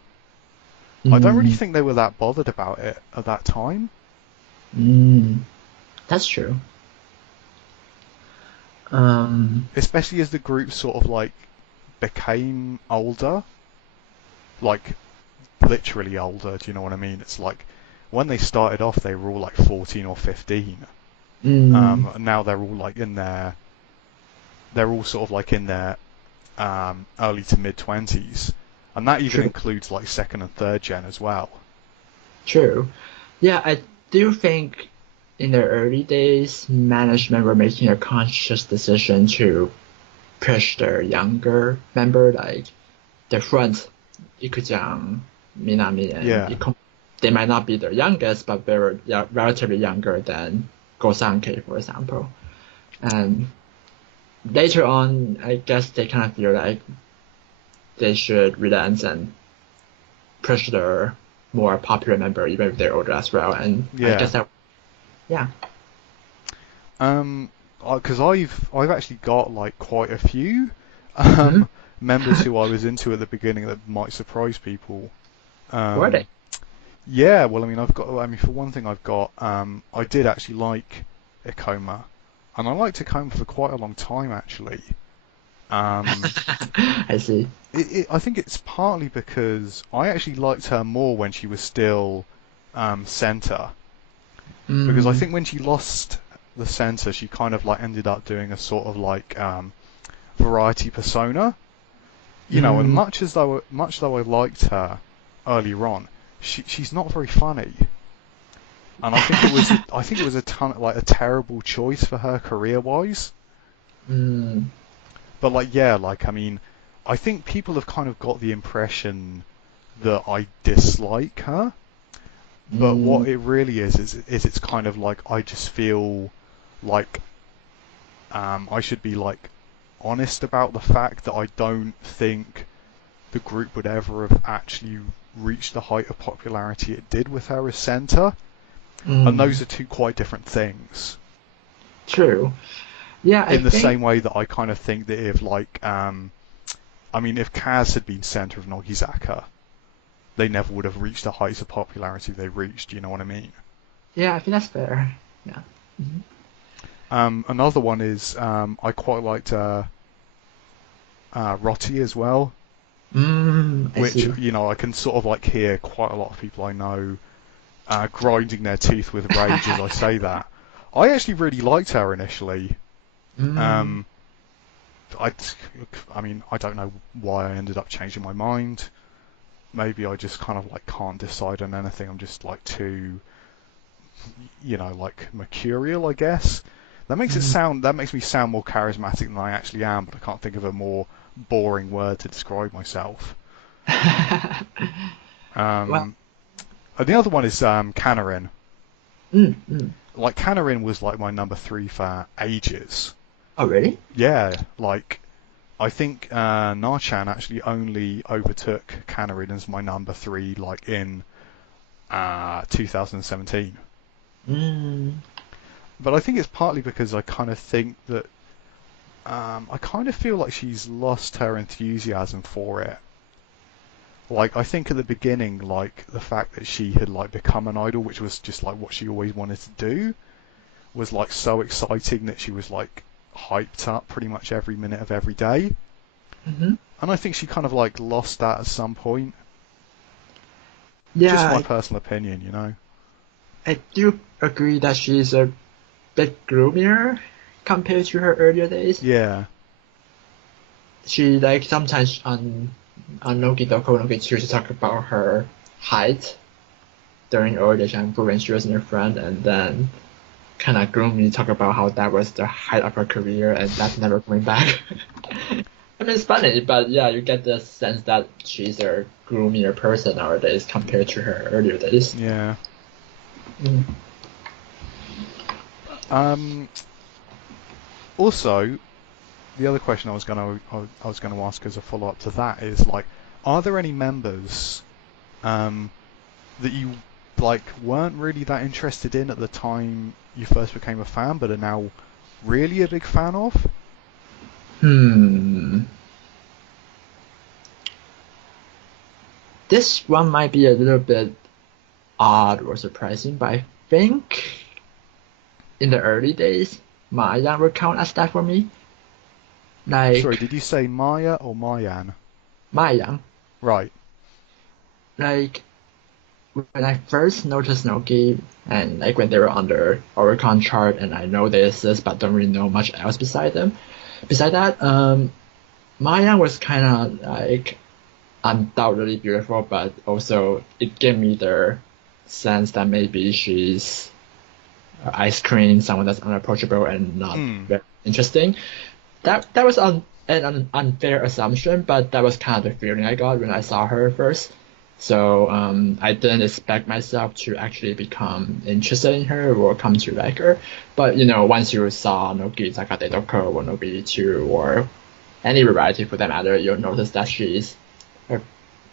I don't really Mm, think they were that bothered about it at that time, mm, that's true. Um, especially as the group sort of like became older, like literally older, do you know what I mean? It's like when they started off, they were all like 14 or 15. Mm, And now they're all like they're all sort of like in their early to mid 20s, and that even true, includes like second and third gen as well. true. Yeah, I do think in the early days, management were making a conscious decision to push their younger member, like the front, 一个讲 Minami and Yeah, they might not be the youngest, but they're relatively younger than Gosanke, for example. And later on, I guess they kind of feel like they should relent and push their more popular member, even if they're older as well. And I yeah. guess that, yeah. Um, because I've actually got like quite a few Mm-hmm. members who I was into at the beginning that might surprise people. Were they? Um, yeah, well, I mean, I mean, for one thing, I did actually like Ikoma, and I liked Ikoma for quite a long time actually. Um, I see. I think it's partly because I actually liked her more when she was still center, because I Mm, think when she lost the center, she kind of like ended up doing a sort of like variety persona, you know. And mm. much though I liked her earlier on, she's not very funny, and I think it was a ton like a terrible choice for her career wise. Mm, But like yeah, like I mean, I think people have kind of got the impression that I dislike her, but mm, what it really is it's kind of like I just feel like I should be like honest about the fact that I don't think the group would ever have actually reached the height of popularity it did with her as center, and mm. those are two quite different things. True. Yeah, I In the think. same way that I kind of think that if like I mean if Kaz had been center of Nogizaka, they never would have reached the heights of popularity they reached. You know what I mean? Yeah, I think that's fair. Yeah. Hmm. Another one is I quite liked Rotti as well, I which see. you know I can sort of like hear quite a lot of people I know grinding their teeth with rage as I say that. I actually really liked her initially. Mm, Um, I, I mean, I don't know why I ended up changing my mind. Maybe I just kind of like can't decide on anything. I'm just like too, you know, like mercurial, I guess. mm. That makes me sound more charismatic than I actually am, but I can't think of a more boring word to describe myself. Well, Um, and the yeah. other one is Canarin. Mm, mm. Like Canarin was like my number three for ages. Oh, really? Yeah, like I think Narchan actually only overtook Canarin as my number three, like in 2017. Mm, But I think it's partly because I kind of think that I kind of feel like she's lost her enthusiasm for it. Like I think at the beginning, like the fact that she had like become an idol, which was just like what she always wanted to do, was like so exciting that she was like hyped up pretty much every minute of every day. hmm. And I think she kind of like lost that at some point. Yeah, Just my personal opinion, you know. I do agree that she's a bit gloomier compared to her earlier days. Yeah, She like sometimes on Nogi Doko Nogi 2 to talk about her height during early shampoo when she was in her front, and then kind of gloomy talk about how that was the height of her career and that's never coming back. I mean, it's funny, but yeah, you get the sense that she's a gloomier person nowadays compared to her earlier days. yeah. Mm. Um, Also, the other question I was gonna ask as a follow up to that is like, are there any members um, that you like weren't really that interested in at the time you first became a fan, but are now really a big fan of? Hmm. This one might be a little bit odd or surprising, but I think in the early days, Maya would count as that for me. Sorry, Like did you say Maya or Mayan? Maya, Right. like when I first noticed Nogi and like when they were on the Oricon chart and I know they exist but don't really know much else beside them. Beside that, Maya was kind of like undoubtedly beautiful, but also it gave me the sense that maybe she's ice cream, someone that's unapproachable and not Mm. very interesting. That was an unfair assumption, but that was kind of the feeling I got when I saw her first. So I didn't expect myself to actually become interested in her or come to like her. But once you saw Nogizaka Dedoko or Nobi2 or any variety for that matter, you'll notice that she's a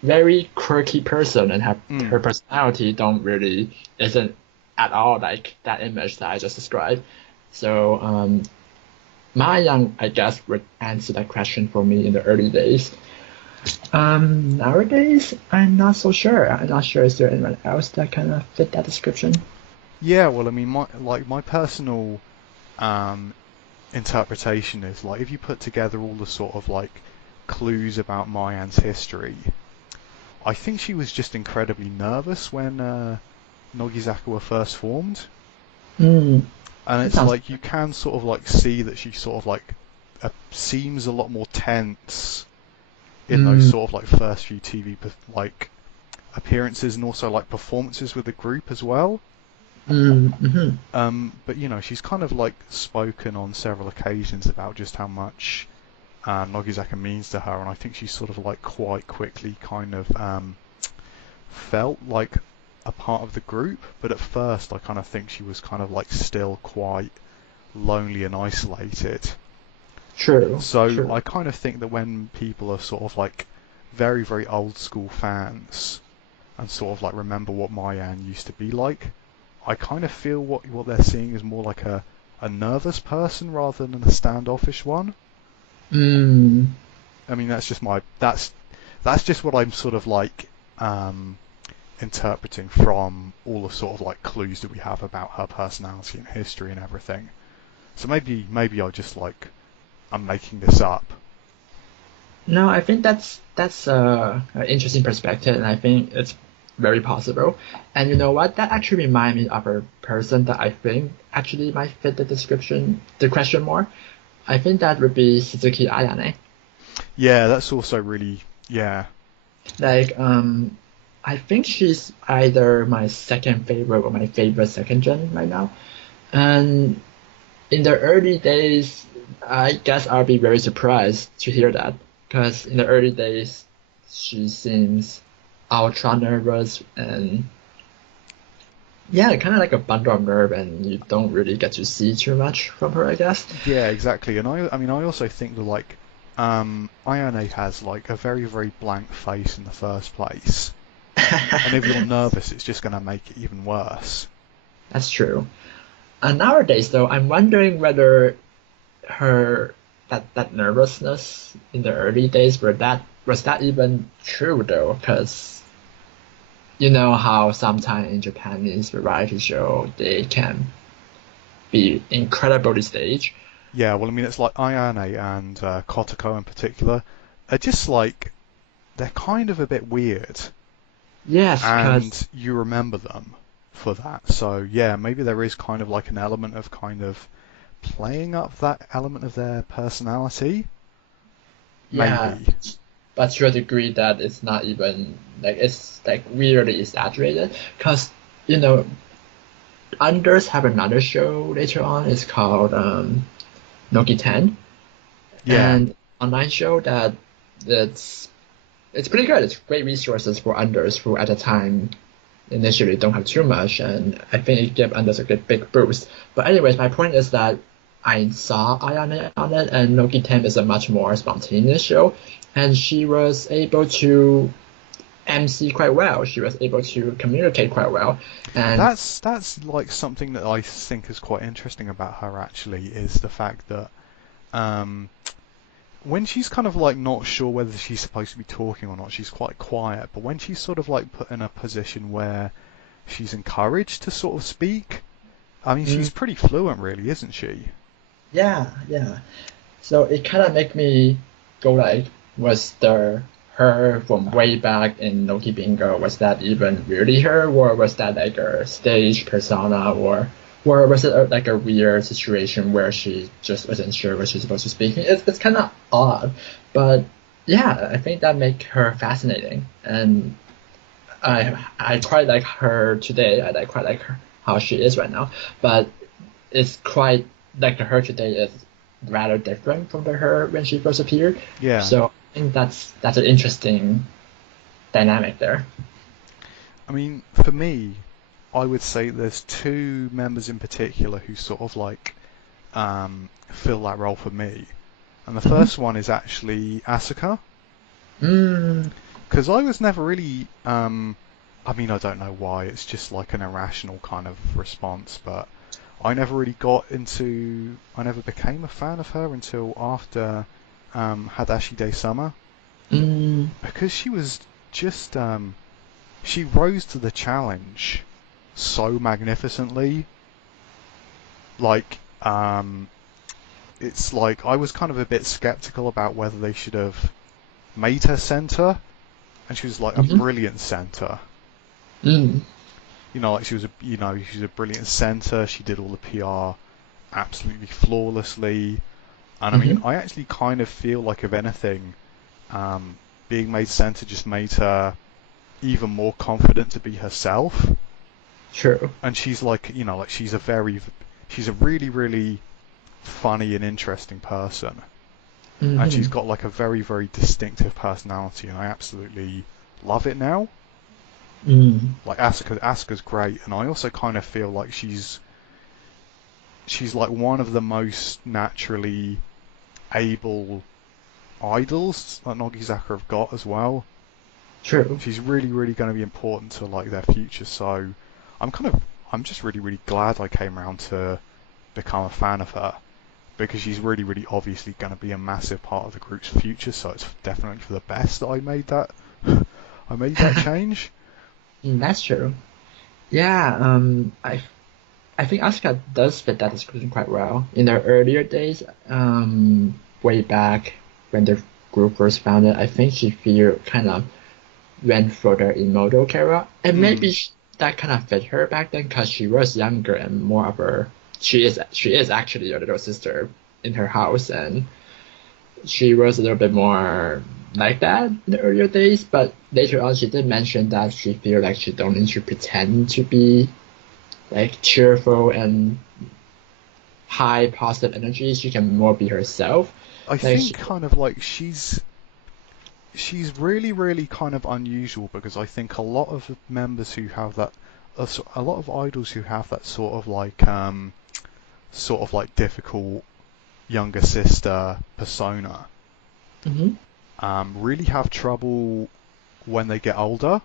very quirky person and her Mm. personality don't really isn't at all like that image that I just described. So my young, I guess, would answer that question for me in the early days. Nowadays, I'm not so sure. I'm not sure is there anyone else that kind of fit that description. Yeah, well, I mean, my personal um, interpretation is like if you put together all the sort of like clues about Mayan's history, I think she was just incredibly nervous when Nogizaka were first formed, Hmm, and that it's sounds. like you can sort of like see that she sort of like seems a lot more tense in those Hmm, sort of like first few TV like appearances and also like performances with the group as well. hmm. But she's kind of like spoken on several occasions about just how much Nogizaka means to her, and I think she's sort of like quite quickly kind of felt like a part of the group. But at first, I kind of think she was kind of like still quite lonely and isolated. True, So true. I kind of think that when people are sort of like very, very old school fans and sort of like remember what Mayan used to be like, I kind of feel what they're seeing is more like a nervous person rather than a standoffish one. Hmm. I mean, that's just what I'm sort of like um, interpreting from all the sort of like clues that we have about her personality and history and everything. So maybe I just like I'm making this up. No, I think that's an interesting perspective, and I think it's very possible. And you know what? That actually reminds me of a person that I think actually might fit the question more. I think that would be Suzuki Ayane. Yeah, that's also really yeah. Like, I think she's either my second favorite or my favorite second gen right now. And in the early days, I guess I'll be very surprised to hear that because in the early days, she seems ultra nervous and yeah, kind of like a bundle of nerve, and you don't really get to see too much from her, I guess. Yeah, exactly. And I mean, I also think that like, Ayane has like a very, very blank face in the first place, and if you're nervous, it's just going to make it even worse. That's true. And nowadays, though, I'm wondering whether her that nervousness in the early days was that even true though? Because you know how sometimes in Japanese variety show they can be incredibly staged. Yeah, well, I mean, it's like Ayane and Kotoko in particular are just like they're kind of a bit weird, Yes, because and you remember them for that. So yeah, maybe there is kind of like an element of kind of playing up that element of their personality. yeah, Maybe. but to a degree that it's not even like it's like weirdly exaggerated. Because you know, Unders have another show later on. It's called Nogi 10, Yeah. and online show that it's it's pretty good. It's great resources for unders who at the time initially don't have too much, and I think it gave unders a good big boost. But anyways, my point is that I saw Ayane on it, and Nogi 10 is a much more spontaneous show, and she was able to MC quite well. She was able to communicate quite well, and That's like something that I think is quite interesting about her actually is the fact that um, when she's kind of like not sure whether she's supposed to be talking or not, she's quite quiet. But when she's sort of like put in a position where she's encouraged to sort of speak, I mean, she's mm, pretty fluent, really, isn't she? yeah, yeah. So it kind of make me go like, was the her from way back in Noki Bingo, was that even really her, or was that like a stage persona, or was it like a weird situation where she just wasn't sure what she's supposed to speak? It's kind of odd, but yeah, I think that make her fascinating, and I quite like her today. I quite like her how she is right now, but it's quite like the her today is rather different from the her when she first appeared. Yeah. So I think that's an interesting dynamic there. I mean, for me, I would say there's two members in particular who sort of like fill that role for me. And the Mm-hmm. first one is actually Asuka, Mm, because I was never really, I mean, I don't know why, it's just like an irrational kind of response, but I never really I never became a fan of her until after Hadashi Day Summer, mm, because she was just, she rose to the challenge so magnificently. Like, it's like I was kind of a bit skeptical about whether they should have made her center, and she was like a mm-hmm, brilliant center. mm, Like she was a brilliant center. She did all the PR absolutely flawlessly, and I mean, mm-hmm. I actually kind of feel like if anything, um, being made center just made her even more confident to be herself. True. And she's like, like she's a really, really funny and interesting person, and she's Mm-hmm. got like a very, very distinctive personality, and I absolutely love it now. Mm, Like Asuka's great, and I also kind of feel like she's like one of the most naturally able idols that Nogizaka have got as well. true. She's really, really going to be important to like their future. So I'm kind of, I'm just really, really glad I came around to become a fan of her because she's really, really obviously going to be a massive part of the group's future. So it's definitely for the best that I made that, I made that change. That's true. Yeah. I think Asuka does fit that description quite well. In the earlier days, way back when the group first founded, I think she feel kind of went for the immortal era, and Mm, maybe that kind of fit her back then because she was younger and more of her. She is actually your little sister in her house, and she was a little bit more like that in the earlier days. But later on, she did mention that she feel like she don't need to pretend to be like cheerful and high positive energy. She can more be herself. I Like think she, kind of like she's really, really kind of unusual because I think a lot of members who have that, a lot of idols who have that sort of like difficult younger sister persona, hmm really have trouble when they get older.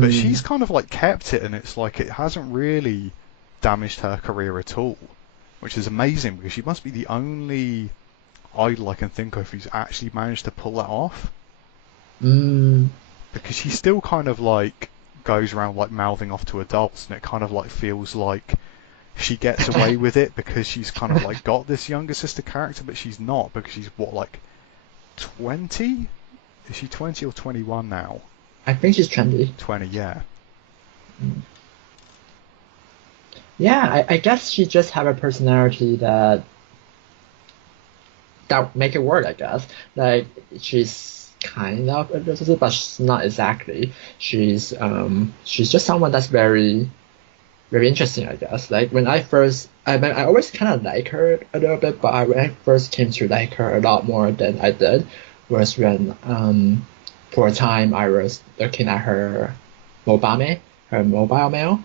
But she's mm, kind of like kept it, and it's like it hasn't really damaged her career at all, which is amazing because she must be the only idol I can think of who's actually managed to pull that off. mm. Because she still kind of like goes around like mouthing off to adults, and it kind of like feels like she gets away with it because she's kind of like got this younger sister character, but she's not because she's what, like 20? Is she 20 or 21 now? I think she's trendy. 20, yeah. Yeah, I guess she just have a personality that make it work, I guess. Like she's kind of a narcissist, but she's not exactly. She's just someone that's very very interesting, I guess. Like when I always kind of like her a little bit, but when I first came to like her a lot more than I did was when for a time I was looking at her mobile her mobile mail,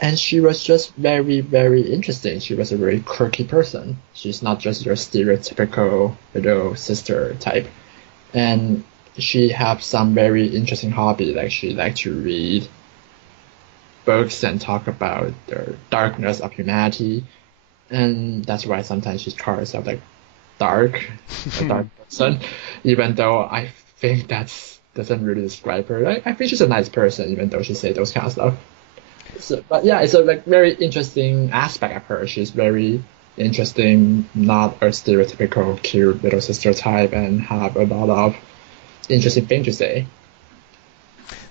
and she was just very, very interesting. She was a very quirky person. She's not just your stereotypical little sister type. And she have some very interesting hobby, like she like to read books and talk about the darkness of humanity. And that's why sometimes she calls herself like dark, a dark person, even though I think that's doesn't really describe her. I think she's a nice person, even though she say those kind of stuff. So, but yeah, it's a like very interesting aspect of her. She's very interesting, not a stereotypical cute little sister type, and have a lot of interesting things to say.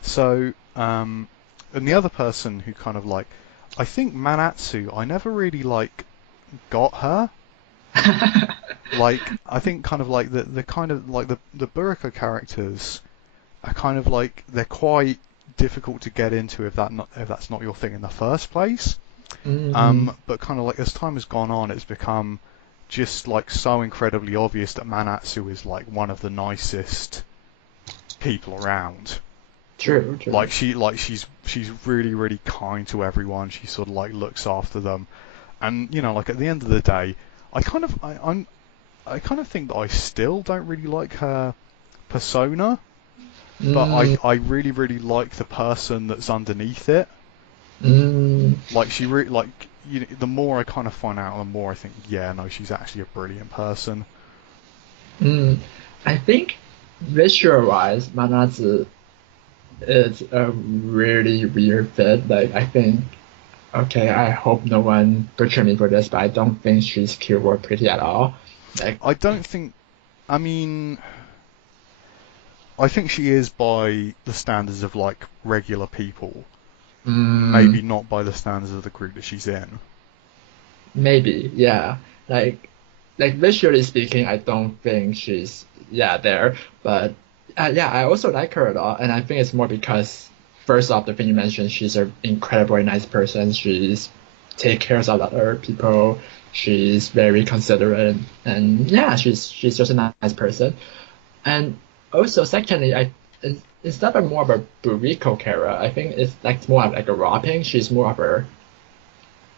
So, and the other person who kind of like, I think Manatsu, I never really like got her. Like, I think kind of like the kind of like the Burika characters are kind of like they're quite difficult to get into if that's not your thing in the first place. Mm, But kind of like as time has gone on, it's become just like so incredibly obvious that Manatsu is like one of the nicest people around. true, true. She's really really kind to everyone. She sort of like looks after them, and you know like at the end of the day, I kind of think that I still don't really like her persona, but Mm, I really really like the person that's underneath it. mm, Like she really like you know, the more I kind of find out, the more I think yeah no she's actually a brilliant person. mm. I think visual-wise, Manatsu is a really weird fit. Like, I think, okay, I hope no one butcher me for this, but I don't think she's cute or pretty at all. Like, I don't think I mean I think she is by the standards of like regular people, mm, maybe not by the standards of the group that she's in. maybe, yeah. Like, like visually speaking, I don't think she's yeah there. But yeah, I also like her a lot, and I think it's more because first off, the thing you mentioned, she's an incredibly nice person. She's take cares of other people. She's very considerate, and yeah, she's just a nice person. And also, secondly, it's not a more of a Buriko character. I think it's like more of like a rapping. She's more of a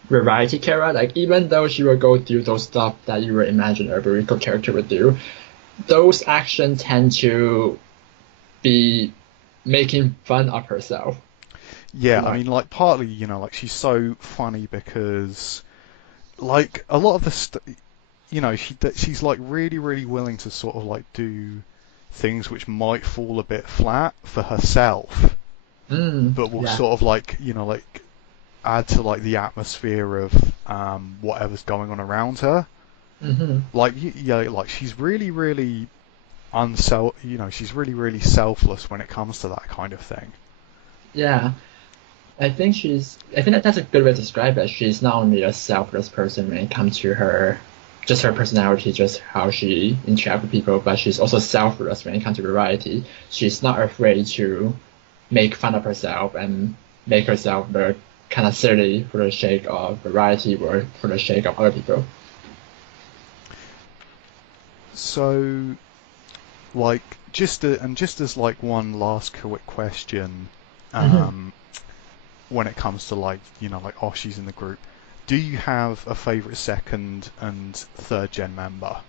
variety character. Like even though she will go through those stuff that you would imagine a Buriko character would do, those actions tend to be making fun of herself. Yeah, I Like, mean like partly you know like she's so funny because like a lot of you know she's like really really willing to sort of like do things which might fall a bit flat for herself, but will yeah. sort of like you know like add to like the atmosphere of whatever's going on around her. hmm Like yeah, like she's really really you know she's really really selfless when it comes to that kind of thing. Yeah. I think that that's a good way to describe it. She's not only a selfless person when it comes to her, just her personality, just how she interacts with people, but she's also selfless when it comes to variety. She's not afraid to make fun of herself and make herself look kind of silly for the sake of variety or for the sake of other people. So like just as like one last quick question, hmm um, when it comes to like you know like oh she's in the group, do you have a favorite second and third gen member?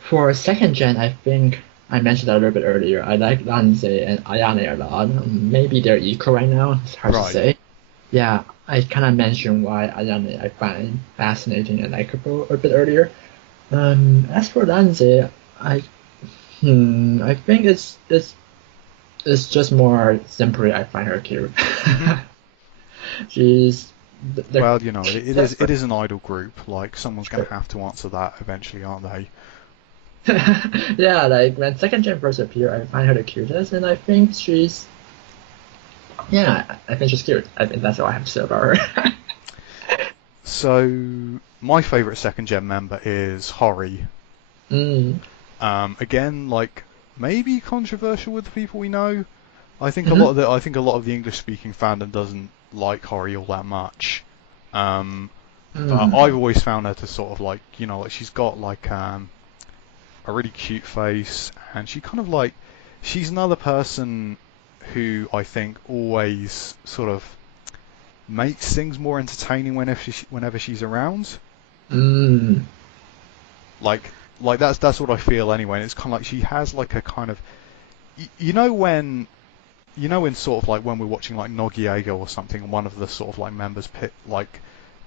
For second gen, I think I mentioned that a little bit earlier. I like Lanze and Ayane a lot. Maybe they're equal right now. It's hard to Right. say. Yeah, I kind of mentioned why Ayane I find fascinating and likable a bit earlier. As for Lanze, I I think it's just more simply I find her cute. hmm She's the Well, you know, it is an idol group. Like someone's going sure. to have to answer that eventually, aren't they? Yeah, like when second gen first appeared, I find her the cutest, and I think she's yeah, I think she's cute. I think that's all I have to say about her. So my favorite second gen member is Hori. mm, Again, like maybe controversial with the people we know. hmm I think a lot of the English speaking fandom doesn't like Hori all that much. Um, but I've mm, always found her to sort of like you know like she's got like a really cute face, and she kind of like she's another person who I think always sort of makes things more entertaining whenever she's around. mm, Like that's what I feel anyway. And it's kind of like she has like a kind of you know when sort of like when we're watching like Nogizaka or something, one of the sort of like members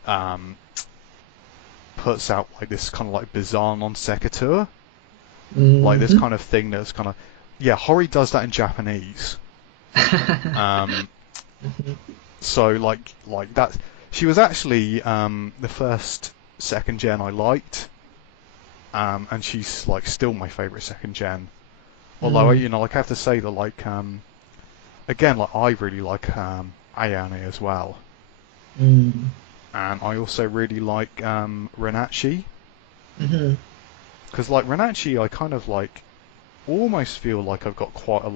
um puts out like this kind of like bizarre non sequitur, like this mm-hmm. kind of thing that's kind of yeah, Hori does that in Japanese. Um, so like that She was actually the first second gen I liked, and she's like still my favourite second gen. Although Mm, you know, like I have to say that like again, like I really like Ayane as well, mm, and I also really like Renachi, mm-hmm, because like Renachi, I kind of like almost feel like I've got quite a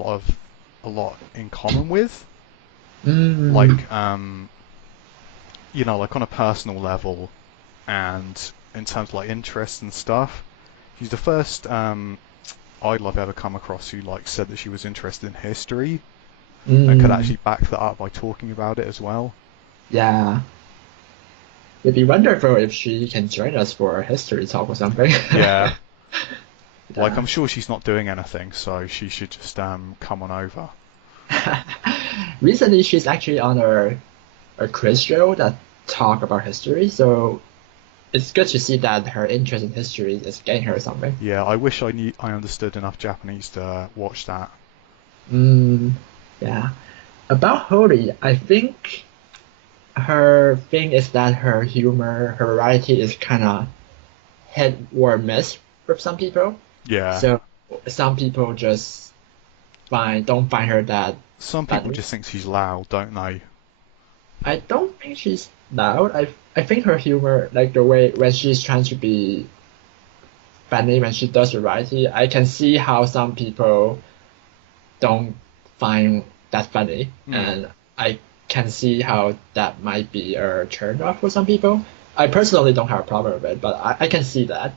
lot in common with, mm. like you know, like on a personal level and in terms of like interests and stuff. She's the first idol I've ever come across who like said that she was interested in history and could Mm, actually back that up by talking about it as well. yeah. It'd be wonderful if she can join us for a history talk or something. Yeah, like Yeah. I'm sure she's not doing anything, so she should just come on over. Recently, she's actually on a quiz show that talk about history, so it's good to see that her interest in history is getting her something. Yeah, I wish I understood enough Japanese to watch that. Mm, yeah. About Holy, I think her thing is that her humor, her variety is kind of hit or miss with some people. Yeah, So some people just don't find her that some people funny. just think she's loud, don't they? I don't think she's loud. I think her humor, like the way when she's trying to be funny when she does variety, I can see how some people don't find that funny, Hmm. and I can see how that might be a turn off for some people. I personally don't have a problem with it, but I can see that.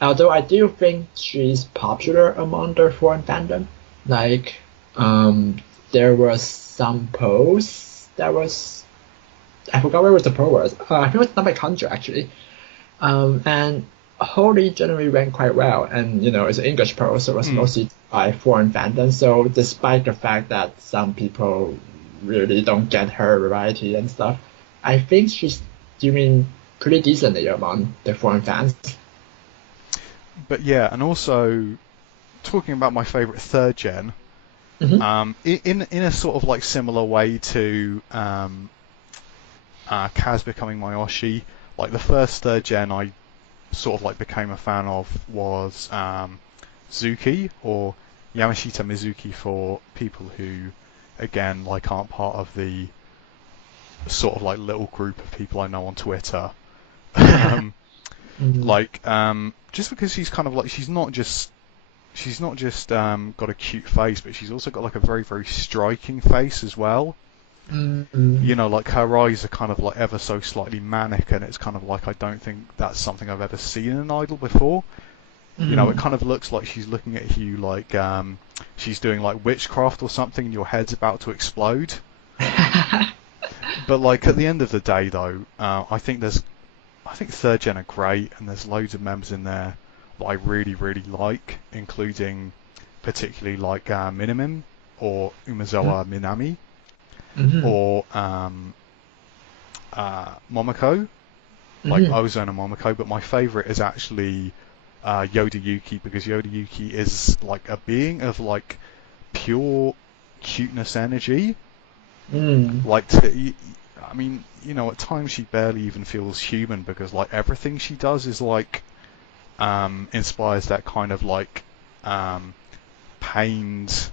Although I do think she's popular among the foreign fandom. Like, there was some posts that was I forgot where was the post was. I think it was done by Conjure actually. And Holy generally went quite well, and it's an English post, so it was Hmm. mostly by foreign fandom. So despite the fact that some people really don't get her variety and stuff, I think she's doing pretty decently among the foreign fans. But yeah, and also talking about my favourite third gen, Hmm. in a sort of like similar way to Kaz becoming my Oshi, like the first third gen I sort of like became a fan of was Zuki or Yamashita Mizuki for people who again like aren't part of the sort of like little group of people I know on Twitter. um, Mm, just because she's kind of like she's not just got a cute face, but she's also got like a very striking face as well. mm, You know, like her eyes are kind of like ever so slightly manic, and it's kind of like I don't think that's something I've ever seen in an idol before. You know, it mm. kind of looks like she's looking at you like she's doing like witchcraft or something, and your head's about to explode. But like at the end of the day, though, I think third gen are great, and there's loads of members in there that I really like, including particularly like Minimin or Umezawa Minami Mhm, or Momoko, like mhm, Ozone and Momoko. But my favourite is actually Yoda Yuki because Yoda Yuki is like a being of like pure cuteness energy. mm. Like, I mean, you know, at times she barely even feels human because like everything she does is like inspires that kind of like um, pained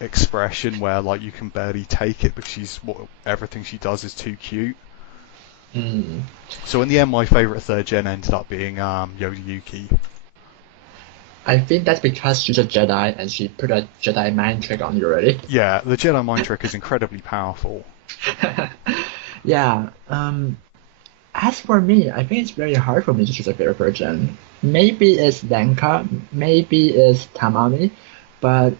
expression where like you can barely take it because everything she does is too cute. Mm. So in the end, my favourite third gen ended up being Yoda Yuki. I think that's because she's a Jedi and she put a Jedi mind trick on you already. Yeah, the Jedi mind trick is incredibly powerful. Yeah. As for me, I think it's very hard for me to choose a favorite version. Maybe it's Lenka, maybe it's Tamami, but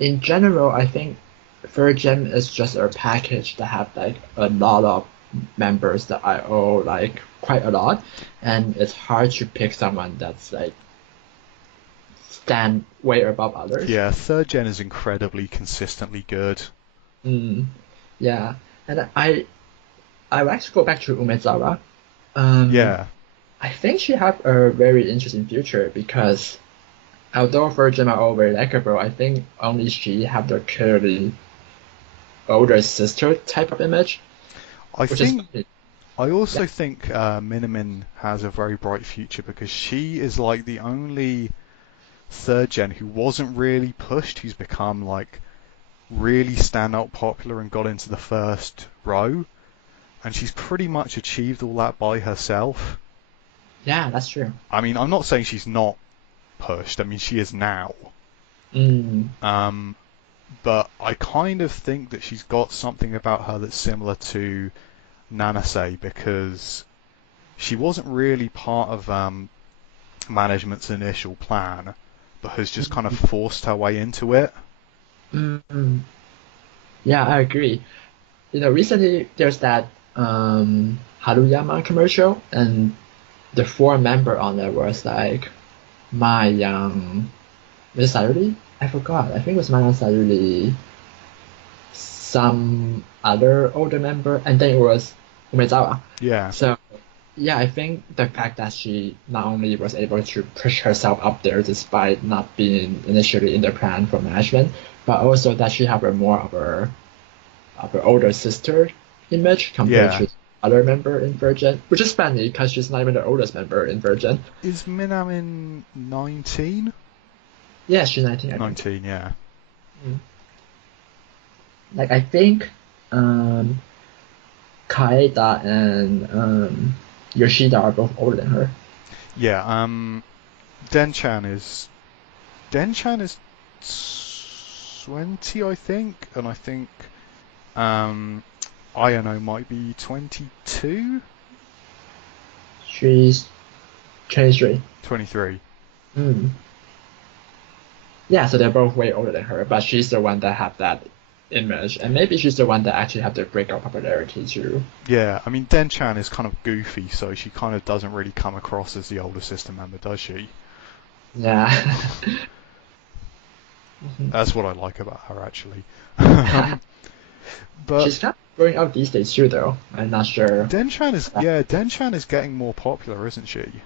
in general, I think Virgin is just a package that have like a lot of members that I owe like quite a lot, and it's hard to pick someone that's like stand way above others. Yeah, third gen is incredibly consistently good. Mm, yeah, and I would like to go back to Umezawa. Um, Yeah, I think she have a very interesting future because although Virgin are all very likable, I think only she have the curly older sister type of image, I which is think funny. I Yeah. also think Minimin has a very bright future because she is like the only third gen who wasn't really pushed, who's become like really standout popular and got into the first row, and she's pretty much achieved all that by herself. Yeah, that's true. I mean, I'm not saying she's not pushed. I mean, she is now. Mm, Um, but I kind of think that she's got something about her that's similar to Nanase because she wasn't really part of management's initial plan, but has just kind of forced her way into it. mm, yeah, I agree. Recently there's that Haruyama commercial, and the four member on it was like my Miss Sayuri. I forgot. I think it was Maya Sayuri, some other older member, and then it was Umezawa. Yeah, So yeah, I think the fact that she not only was able to push herself up there despite not being initially in the plan for management, but also that she have a more of her older sister image compared yeah. to other member in Virgin, which is funny because she's not even the oldest member in Virgin. Is Minamin 19? Yeah, she's 19, I think. 19, yeah. Mm. Like I think um, Kaeda and Yoshida are both older than her. Yeah, Denchan is Denchan is 20, I think, and I think um, Ayano might be 22, She's 23. 23. Mm. Yeah, so they're both way older than her, but she's the one that have that image, and maybe she's the one that actually have the breakout popularity too. Yeah, I mean Denchan is kind of goofy, so she kind of doesn't really come across as the older sister member, does she? Yeah. That's what I like about her, actually. um, but She's kind of growing up these days too, though. I'm not sure. Denchan is getting more popular, isn't she?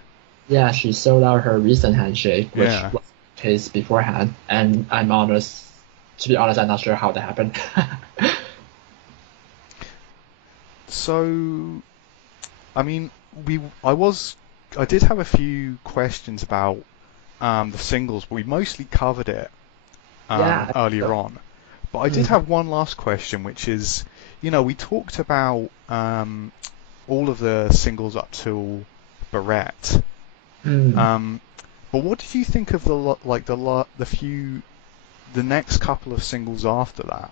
Yeah, she sold out her recent handshake, which Yeah. was the case beforehand, and to be honest, I'm not sure how that happened. So, I mean, I did have a few questions about the singles, but we mostly covered it Yeah, I think earlier so. on. But I did Mm, have one last question, which is, we talked about all of the singles up till Barrette. mm. Um, but what did you think of the next couple of singles after that,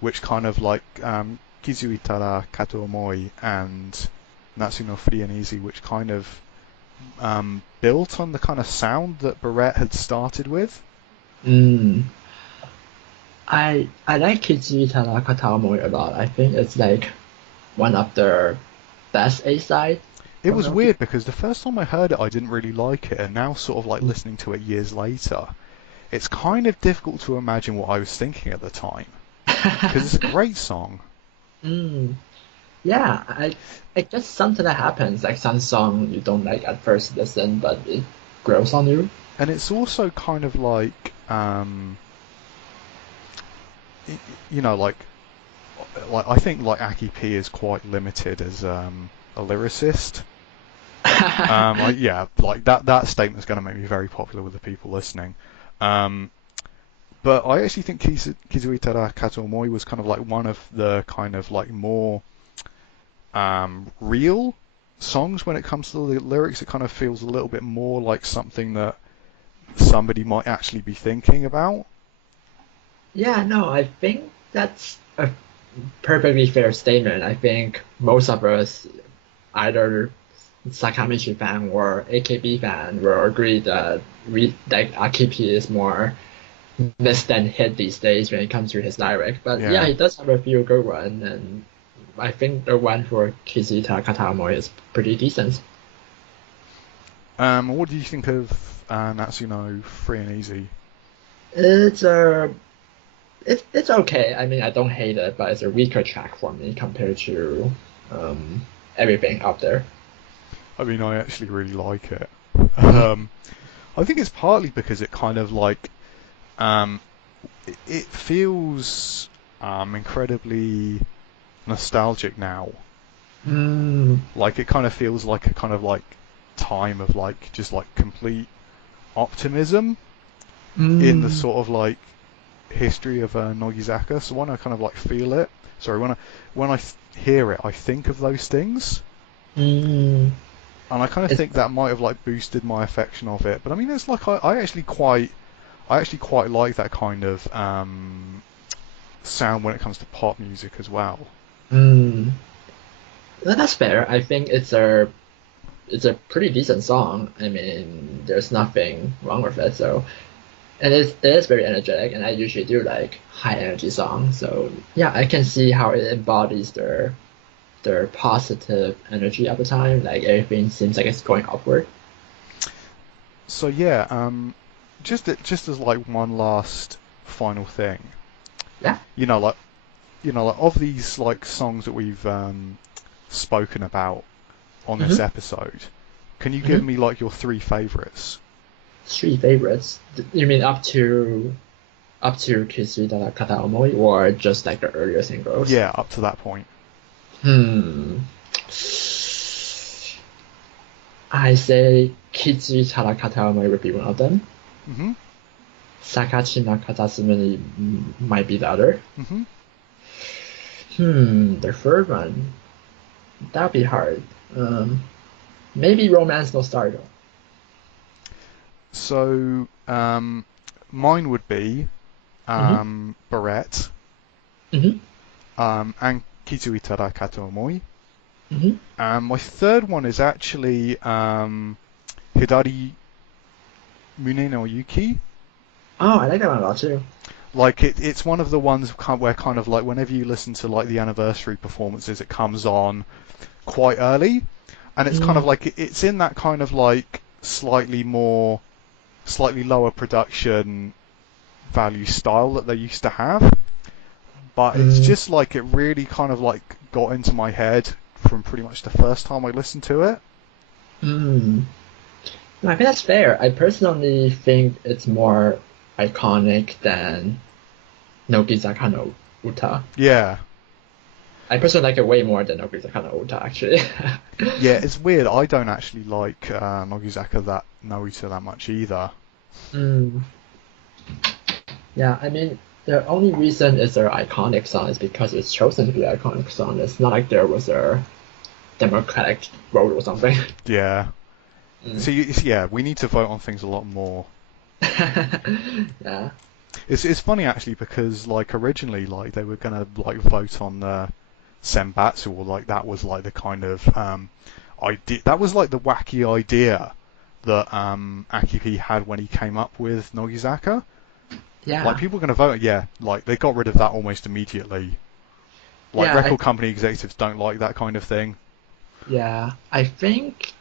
which kind of like Kizuitara Kato Omoi and Natsu no Free and Easy, which kind of built on the kind of sound that Barrette had started with? Mm. I like Kichi Tanaka a lot. I think it's like one of the best A side It from was Nokia. weird because the first time I heard it, I didn't really like it, and now sort of like listening to it years later, it's kind of difficult to imagine what I was thinking at the time because it's a great song. Mm. Yeah, I guess something that happens, like some song you don't like at first listen, but it grows on you. And it's also kind of like, you know, like I think like Aki P is quite limited as a lyricist. Yeah, like that statement's going to make me very popular with the people listening. Um, but I actually think Kizuitara Kato Omoi was kind of like one of the kind of like more real songs when it comes to the lyrics. It kind of feels a little bit more like something that somebody might actually be thinking about. Yeah, no, I think that's a perfectly fair statement. I think most of us, either Sakamichi fan or AKB fan, will agree that like Akipi is more miss than hit these days when it comes to his lyric. But yeah, Yeah. he does have a few good one, and I think the one for Kizita Katamo is pretty decent. What do you think of Natsuno Free and Easy? It's a it's okay. I mean, I don't hate it, but it's a weaker track for me compared to um, everything out there. I mean, I actually really like it. Mm. Um, I think it's partly because it kind of like um, it feels incredibly nostalgic now. Mm, Like it kind of feels like a kind of like time of like just like complete optimism in the mm, sort of like history of Nogizaka. So when I kind of like feel it, sorry, when I hear it, I think of those things, mm. and I kind of It's think that might have like boosted my affection of it. But I mean, it's like I actually quite like that kind of sound when it comes to pop music as well. mm. That's fair. I think it's a pretty decent song. I mean, there's nothing wrong with it. So, and it is very energetic, and I usually do like high energy songs. So yeah, I can see how it embodies their positive energy at the time. Like everything seems like it's going upward. So yeah, just as like one last final thing, Yeah. you know, like like of these like songs that we've spoken about on this hmm episode, can you give hmm me like your three favorites? Three favorites. You mean up to Kisui Kata Omoi or just like the earlier singles? Yeah, up to that point. Hmm. I say Kitsui Kata Omoi would be one of them. Mhm. Sakachi no Katasumi might be the other. Mhm. The third one. That'd be hard. Um, Maybe Romance No Starter. So mine would be Mm-hmm. Barrette, Mm-hmm. and Kitsui Tada Kato Omoi. Mm-hmm. My third one is actually Hidari Mune no Yuki. Oh, I like that one a lot too. Like it's one of the ones where kind of like whenever you listen to like the anniversary performances, it comes on quite early, and it's kind of Mm, like it's in that kind of like slightly lower production value style that they used to have, but it's mm, just like it really kind of like got into my head from pretty much the first time I listened to it. mm. No, I think that's fair. I personally think it's more iconic than Nogizaka no Uta. Yeah, I personally like it way more than Nogizaka no Uta, actually. yeah, it's weird. I don't actually like Nogizaka that Naruto that much either. mm, yeah, I mean, the only reason it's their iconic song is because it's chosen to be an iconic song. It's not like there was a democratic vote or something. Yeah. Mm. So yeah, we need to vote on things a lot more. Yeah. It's funny actually because like originally like they were gonna like vote on the Senbatsu or like that was like the kind of idea that was like the wacky idea that Akipi had when he came up with Nogizaka. Like Yeah. people are gonna vote, yeah. Like they got rid of that almost immediately. Like Yeah, record company executives don't like that kind of thing. I think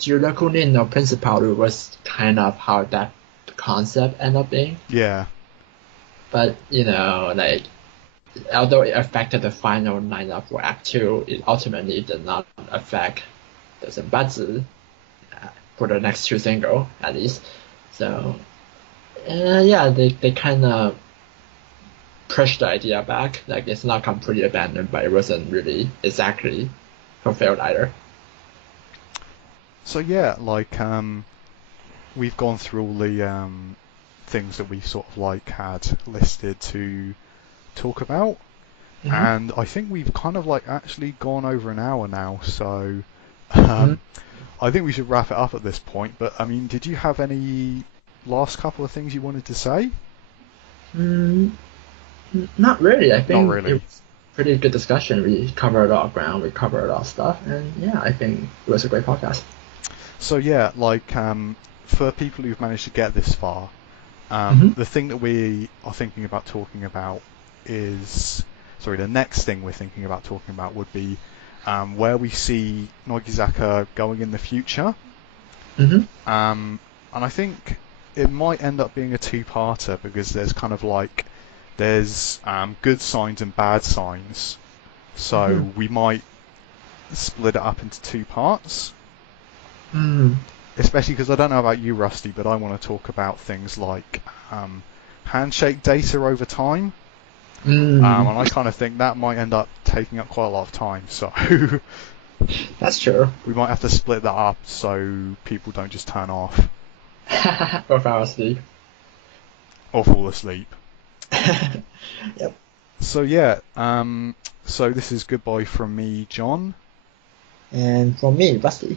Gyurakunin no Principal was kind of how that concept ended up being. Yeah. But, like, although it affected the final lineup for Act 2, it ultimately did not affect the Zenbatsu for the next two single, at least. So, yeah, they kind of pushed the idea back. Like, it's not completely abandoned, but it wasn't really exactly fulfilled either. So yeah, like we've gone through all the things that we sort of like had listed to talk about, hmm and I think we've kind of like actually gone over an hour now, so hmm um, I think we should wrap it up at this point. But I mean, did you have any last couple of things you wanted to say? Mm, not really. I Not think it really. was pretty good discussion. We covered a lot of ground. We covered a lot of stuff, and yeah, I think it was a great podcast. So yeah, like for people who've managed to get this far, hmm the thing that we are thinking about talking about is, sorry, the next thing we're thinking about talking about would be where we see Nogizaka going in the future. hmm And I think it might end up being a two-parter because there's kind of like there's good signs and bad signs. hmm So we might split it up into two parts. Mm. Especially because I don't know about you, Rusty, but I want to talk about things like handshake data over time. Mm, And I kind of think that might end up taking up quite a lot of time. So that's true. we might have to split that up so people don't just turn off Or fall asleep. or fall asleep. Yep. So yeah, so this is goodbye from me, John. And for me, Rusty.